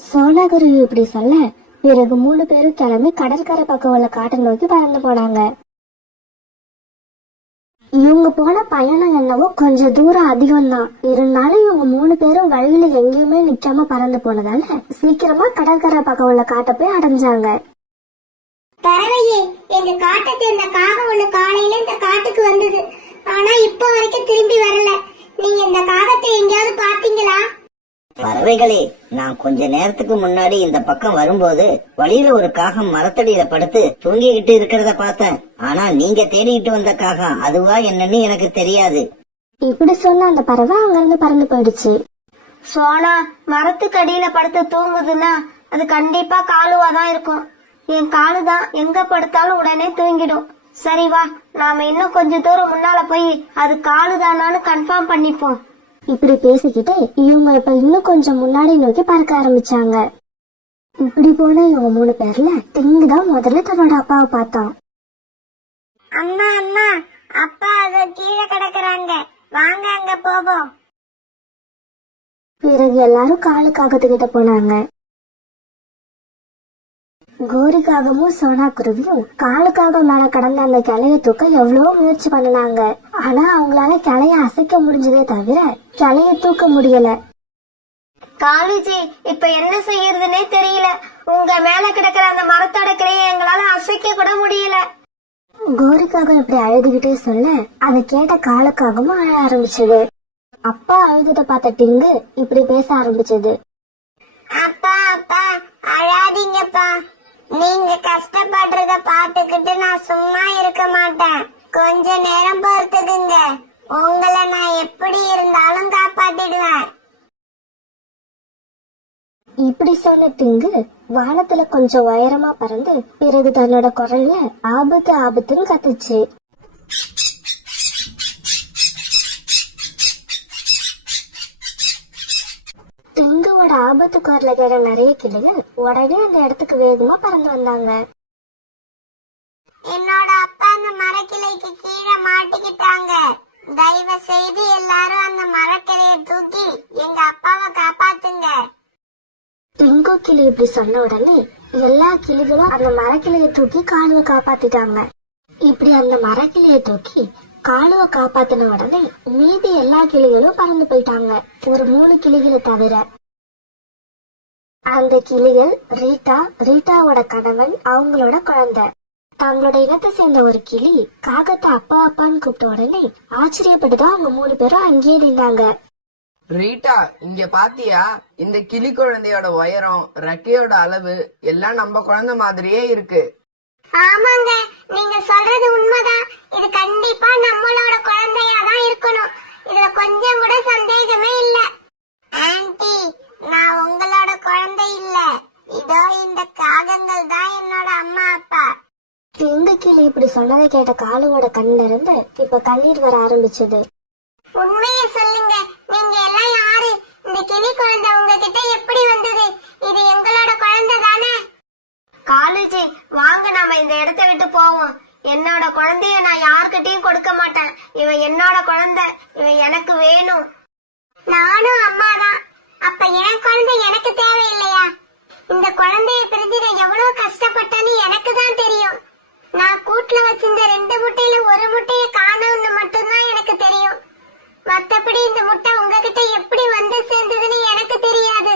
சோனாக்குருவி இப்படி சொல்ல பிறகு 3 பேரும் கிளம்பி கடற்கரை பக்கம் உள்ள காட்டை நோக்கி பறந்து போனாங்க. இவங்க போன பயணம் என்னவோ கொஞ்சம் தூரம் அதிகம்தான். இருந்தாலும் இவங்க 3 பேரும் வழியில எங்கேயுமே நிக்காம பறந்து போனதால சீக்கிரமா கடற்கரை பக்கம் உள்ள காட்டை போய் அடைஞ்சாங்க. பறவையே, எங்க காட்டை சேர்ந்த காகம் ஒண்ணு காலையில இந்த காட்டுக்கு வந்தது. ஆனா இப்ப வரைக்கும் திரும்பி வரல. நீங்க இந்த காகத்தை எங்கேயாவது பாத்தீங்களா? பறவைகளே, நான் கொஞ்ச நேரத்துக்கு முன்னாடி இந்த பக்கம் வரும்போது வழியில ஒரு காகம் மரத்தடியில படுத்து தூங்கிக்கிட்டு இருக்கிறத பார்த்தேன். ஆனா நீங்க தேடிக்கிட்டு வந்த காகம் அதுவா என்னன்னு எனக்கு தெரியாது. இப்படி சொன்ன அந்த பறவை அங்கிருந்து பறந்து போயிடுச்சு. சோனா, மரத்துக்கு அடியில படுத்து தூங்குதுன்னா அது கண்டிப்பா காலுவாதான் இருக்கும். என் காலுதான் எங்க படுத்தாலும் உடனே தூங்கிடும். சரி வா, நாம இன்னும் கொஞ்ச தூரம் முன்னால போய் அது காலுதானான்னு கன்ஃபார்ம் பண்ணிப்போம். இப்படி பேசிக்கிட்டு இவங்க இப்ப இன்னும் கொஞ்சம் முன்னாடி நோக்கி பறக்க ஆரம்பிச்சாங்க. இப்படி போன இவங்க 3 பேர்ல டிங்கு தான் முதல்ல தன்னோட அப்பாவை பார்த்தான். அம்மா அம்மா, அப்பா அத கீழே கிடக்குறாங்க, வாங்க அங்க போவோம். பிறகு எல்லாரும் காலுக்காகத்துக்கிட்ட போனாங்க. கோரிக்காகவும் சோனாக்குருவியும் காலுக்காக மேல கடந்த அந்த கிளைய தூக்க எவ்வளவோ முயற்சி பண்ணினாங்க. ஆனா அவங்களால கிளைய அசைக்க முடிஞ்சதே தவிர கிளைய தூக்க முடியல. காலுஜி, இப்ப என்ன செய்யறதுன்னே தெரியல. உங்க மேல கிடக்குற அந்த மரத்தோட கிளையை எங்களால அசைக்க கூட முடியல. கோரிக்காக இப்படி அழுதுகிட்டே சொல்ல அதை கேட்ட காலுக்காகவும் அழ ஆரம்பிச்சது. அப்பா அழுதுட்ட பார்த்த டிங்கு இப்படி பேச ஆரம்பிச்சது. அப்பா அப்பா, அழாதீங்கப்பா. நீங்க கஷ்டப்படுறத பாத்துக்கிட்டு நான் சும்மா இருக்க மாட்டேன். கொஞ்ச நேரம் பொறுத்துக்குங்க, உங்களை நான் எப்படி இருந்தாலும் காப்பாத்திடுவேன். இப்படி சொன்ன டிங்கு வானத்துல கொஞ்சம் உயரமா பறந்து பிறகு தன்னோட குரல்ல ஆபத்து ஆபத்துன்னு கத்துச்சு. டிங்குவோட ஆபத்து குரல கேட்ட நிறைய கிளிகள் உடனே அந்த இடத்துக்கு வேகமா பறந்து வந்தாங்க. என்னோட அப்பா அந்த மரக்கிளைக்கு கீழே மாட்டிக்கிட்டாங்க. தயவு செய்து எல்லாரும் அந்த மரக்கிளைய தூக்கி எங்க அப்பாவை காப்பாத்துங்க. டிங்கு கிளி இப்படி சொன்ன உடனே எல்லா கிளிகளும் அந்த மரக்கிளைய தூக்கி காலுவை காப்பாத்திட்டாங்க. இப்படி அந்த மரக்கிளைய தூக்கி காலுவை காப்பாத்தின உடனே மீதி எல்லா கிளிகளும் பறந்து போயிட்டாங்க, ஒரு 3 கிளிகளை தவிர. அந்த கிளிகள் ரீட்டாவோட கணவன், அவங்களோட குழந்தை. தங்களோட இனத்தை சேர்ந்த ஒரு கிளி காகத்தை அப்பா அப்பான்னு கூப்பிட்ட உடனே ஆச்சரியப்பட்டுதான் அவங்க 3 பேரும் அங்கேயே நின்னாங்க. ரீட்டா, இங்க பாத்தியா? இந்த கிளி குழந்தையோட உயரம், ரெக்கையோட அளவு எல்லாம் நம்ம குழந்தை மாதிரியே இருக்கு. ஆமாங்க, நீங்க சொல்றது உண்மைதான். இது கண்டிப்பா நம்மளோட குழந்தையாதான் இருக்கணும். இதுல கொஞ்சம் கூட சந்தேகமே இல்ல. ஆன்ட்டி, நான் உங்களோட குழந்தை இல்ல, இதோ இந்த காகங்கள் தான் என்னோட அம்மா அப்பா. இந்த கிளி இப்படி சொன்னதை கேட்ட காலுவோட கண்ணுல இருந்து இப்ப கண்ணீர் வர ஆரம்பிச்சது. உண்மையை சொல்லுங்க, நீங்க எல்லாம் யாரு? இந்த கிளி குழந்தை உங்ககிட்ட எப்படி வந்தது? இது எங்களோட குழந்தை தானே? காலேஜி வாங்க நாம இந்த இடத்தை விட்டு போவோம். என்னோட குழந்தைய நான் யார்கிட்டயும் கொடுக்க மாட்டேன். இவன் என்னோட குழந்தை, இவன் எனக்கு வேணும். நானும் அம்மாதான். அப்ப என் குழந்தை எனக்கு தேவையில்லையா? இந்த குழந்தைய பிரிஞ்சு நான் எவ்வளவு கஷ்டப்பட்டேன்னு எனக்கு தான் தெரியும். நான் கூட்டுல வச்சிருந்த 2 முட்டையில ஒரு முட்டைய காணோம்னு மட்டும்தான் எனக்கு தெரியும். மத்தபடி இந்த முட்டை உங்ககிட்ட எப்படி வந்து சேர்ந்ததுன்னு எனக்கு தெரியாது.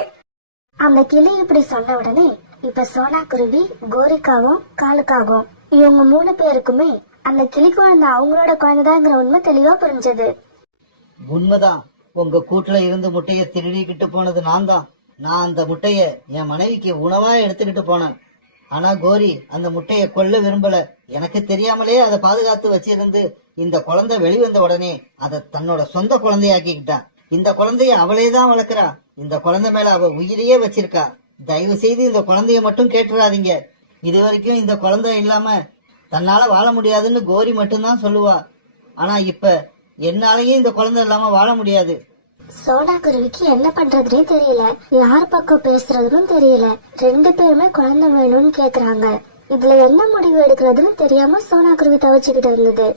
அந்த கிளி இப்படி சொன்ன உடனே இப்ப சோனா குருவி, கோரிக்காவும் காலுக்காகவும் இவங்க 3 பேருக்குமே அந்த கிளி குழந்தை அவங்களோட குழந்தைதாங்கிற உண்மை தெளிவா புரிஞ்சது. உண்மைதான், உங்க கூட்டுல இருந்து முட்டைய திருடிக்கிட்டு போனது நான் தான். நான் அந்த முட்டைய என் மனைவிக்கு உணவா எடுத்துக்கிட்டு போனேன். ஆனா கோரி அந்த முட்டைய கொல்ல விரும்பல. எனக்கு தெரியாமலே அதை பாதுகாத்து வச்சிருந்து இந்த குழந்தை வெளிவந்த உடனே அதை தன்னோட சொந்த குழந்தையாக்கிக்கிட்டா. இந்த குழந்தைய அவளேதான் வளர்க்கிறா. இந்த குழந்தை மேல அவ உயிரையே வச்சிருக்கா. தயவு செய்து இந்த குழந்தைய மட்டும் கேட்டுறாதீங்க. இது வரைக்கும் இந்த குழந்தை இல்லாம தன்னால வாழ முடியாதுன்னு கோரி மட்டும்தான் சொல்லுவா. ஆனா இப்ப என்னாலயும் இந்த குழந்தை இல்லாம வாழ முடியாது. சோனா குருவிக்கு என்ன பண்றதுனே தெரியல, யார் பக்கம் பேசுறதுன்னு தெரியல. 2 பேருமே குழந்தை வேணும்னு கேக்குறாங்க. இதுல என்ன முடிவு எடுக்கிறதுன்னு தெரியாம சோனா குருவி தவிச்சுக்கிட்டு இருந்தது.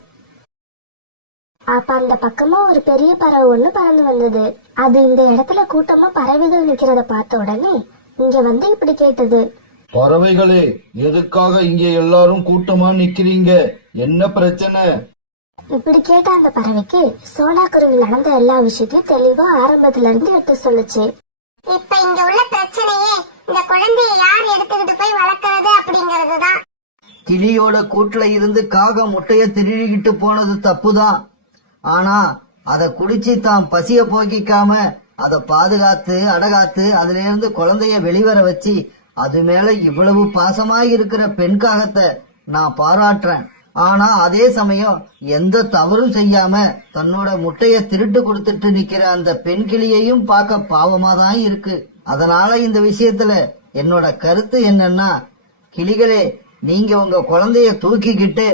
அப்ப அந்த பக்கமா ஒரு பெரிய பறவை ஒண்ணு பறந்து வந்தது. அது இந்த இடத்துல கூட்டமா பறவைகள் நிக்கிறத பார்த்த உடனே இங்க வந்து இப்படி கேட்டது. பறவைகளே, எதுக்காக இங்க எல்லாரும் கூட்டமா நிக்கிறீங்க? என்ன பிரச்சனை? இப்படி கேட்ட அந்த பறவைக்கு சோனா குருவி நடந்த எல்லா விஷயத்தையும் தெளிவா ஆரம்பத்துல இருந்து எடுத்து சொல்லுச்சு. இப்ப இங்க உள்ள பிரச்சனையே இந்த குழந்தைய யார் எடுத்துக்கிட்டு போய் வளர்க்கறது அப்படிங்கறதுதான். கிளியோட கூட்டுல இருந்து காகம் முட்டைய திருடிக்கிட்டு போனது தப்புதான். ஆனா அதை குடிச்சு தான் பசிய போக்கிக்காம அதை பாதுகாத்து அடகாத்து அதுல இருந்து குழந்தைய வெளிவர வச்சு அது மேல இவ்வளவு பாசமாய் இருக்கிற பெண் காகத்தை நான் பாராட்டுறேன். ஆனா அதே சமயம் எந்த தவறும் செய்யாம தன்னோட முட்டைய திருட்டு கொடுத்துட்டு நிக்கிற அந்த பெண் கிளியையும் பார்க்க பாவமா தான் இருக்கு. அதனால இந்த விஷயத்துல என்னோட கருத்து என்னன்னா, கிளிகளே, நீங்க உங்க குழந்தைய தூக்கிக்கிட்டு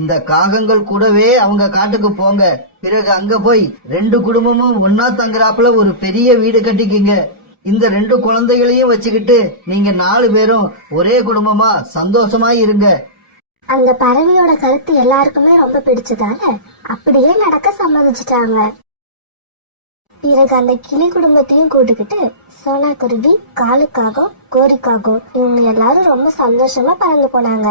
இந்த காகங்கள் கூடவே அவங்க காட்டுக்கு போங்க. பிறகு அங்க போய் 2 குடும்பமும் ஒன்னா தங்குறாப்புல ஒரு பெரிய வீடு கட்டிக்கிங்க. இந்த 2 குழந்தைகளையும் வச்சுக்கிட்டு நீங்க 4 பேரும் ஒரே குடும்பமா சந்தோஷமா இருங்க. அந்த பறவையோட கருத்து எல்லாருக்குமே ரொம்ப பிடிச்சதால அப்படியே நடக்க சம்மதிச்சிட்டாங்க. பிறகு அந்த கிளி குடும்பத்தையும் கூட்டுக்கிட்டு சோனா குருவி, காலுக்காகவும் கோரிக்காகவும் இவங்க எல்லாரும் ரொம்ப சந்தோஷமா பறந்து போனாங்க.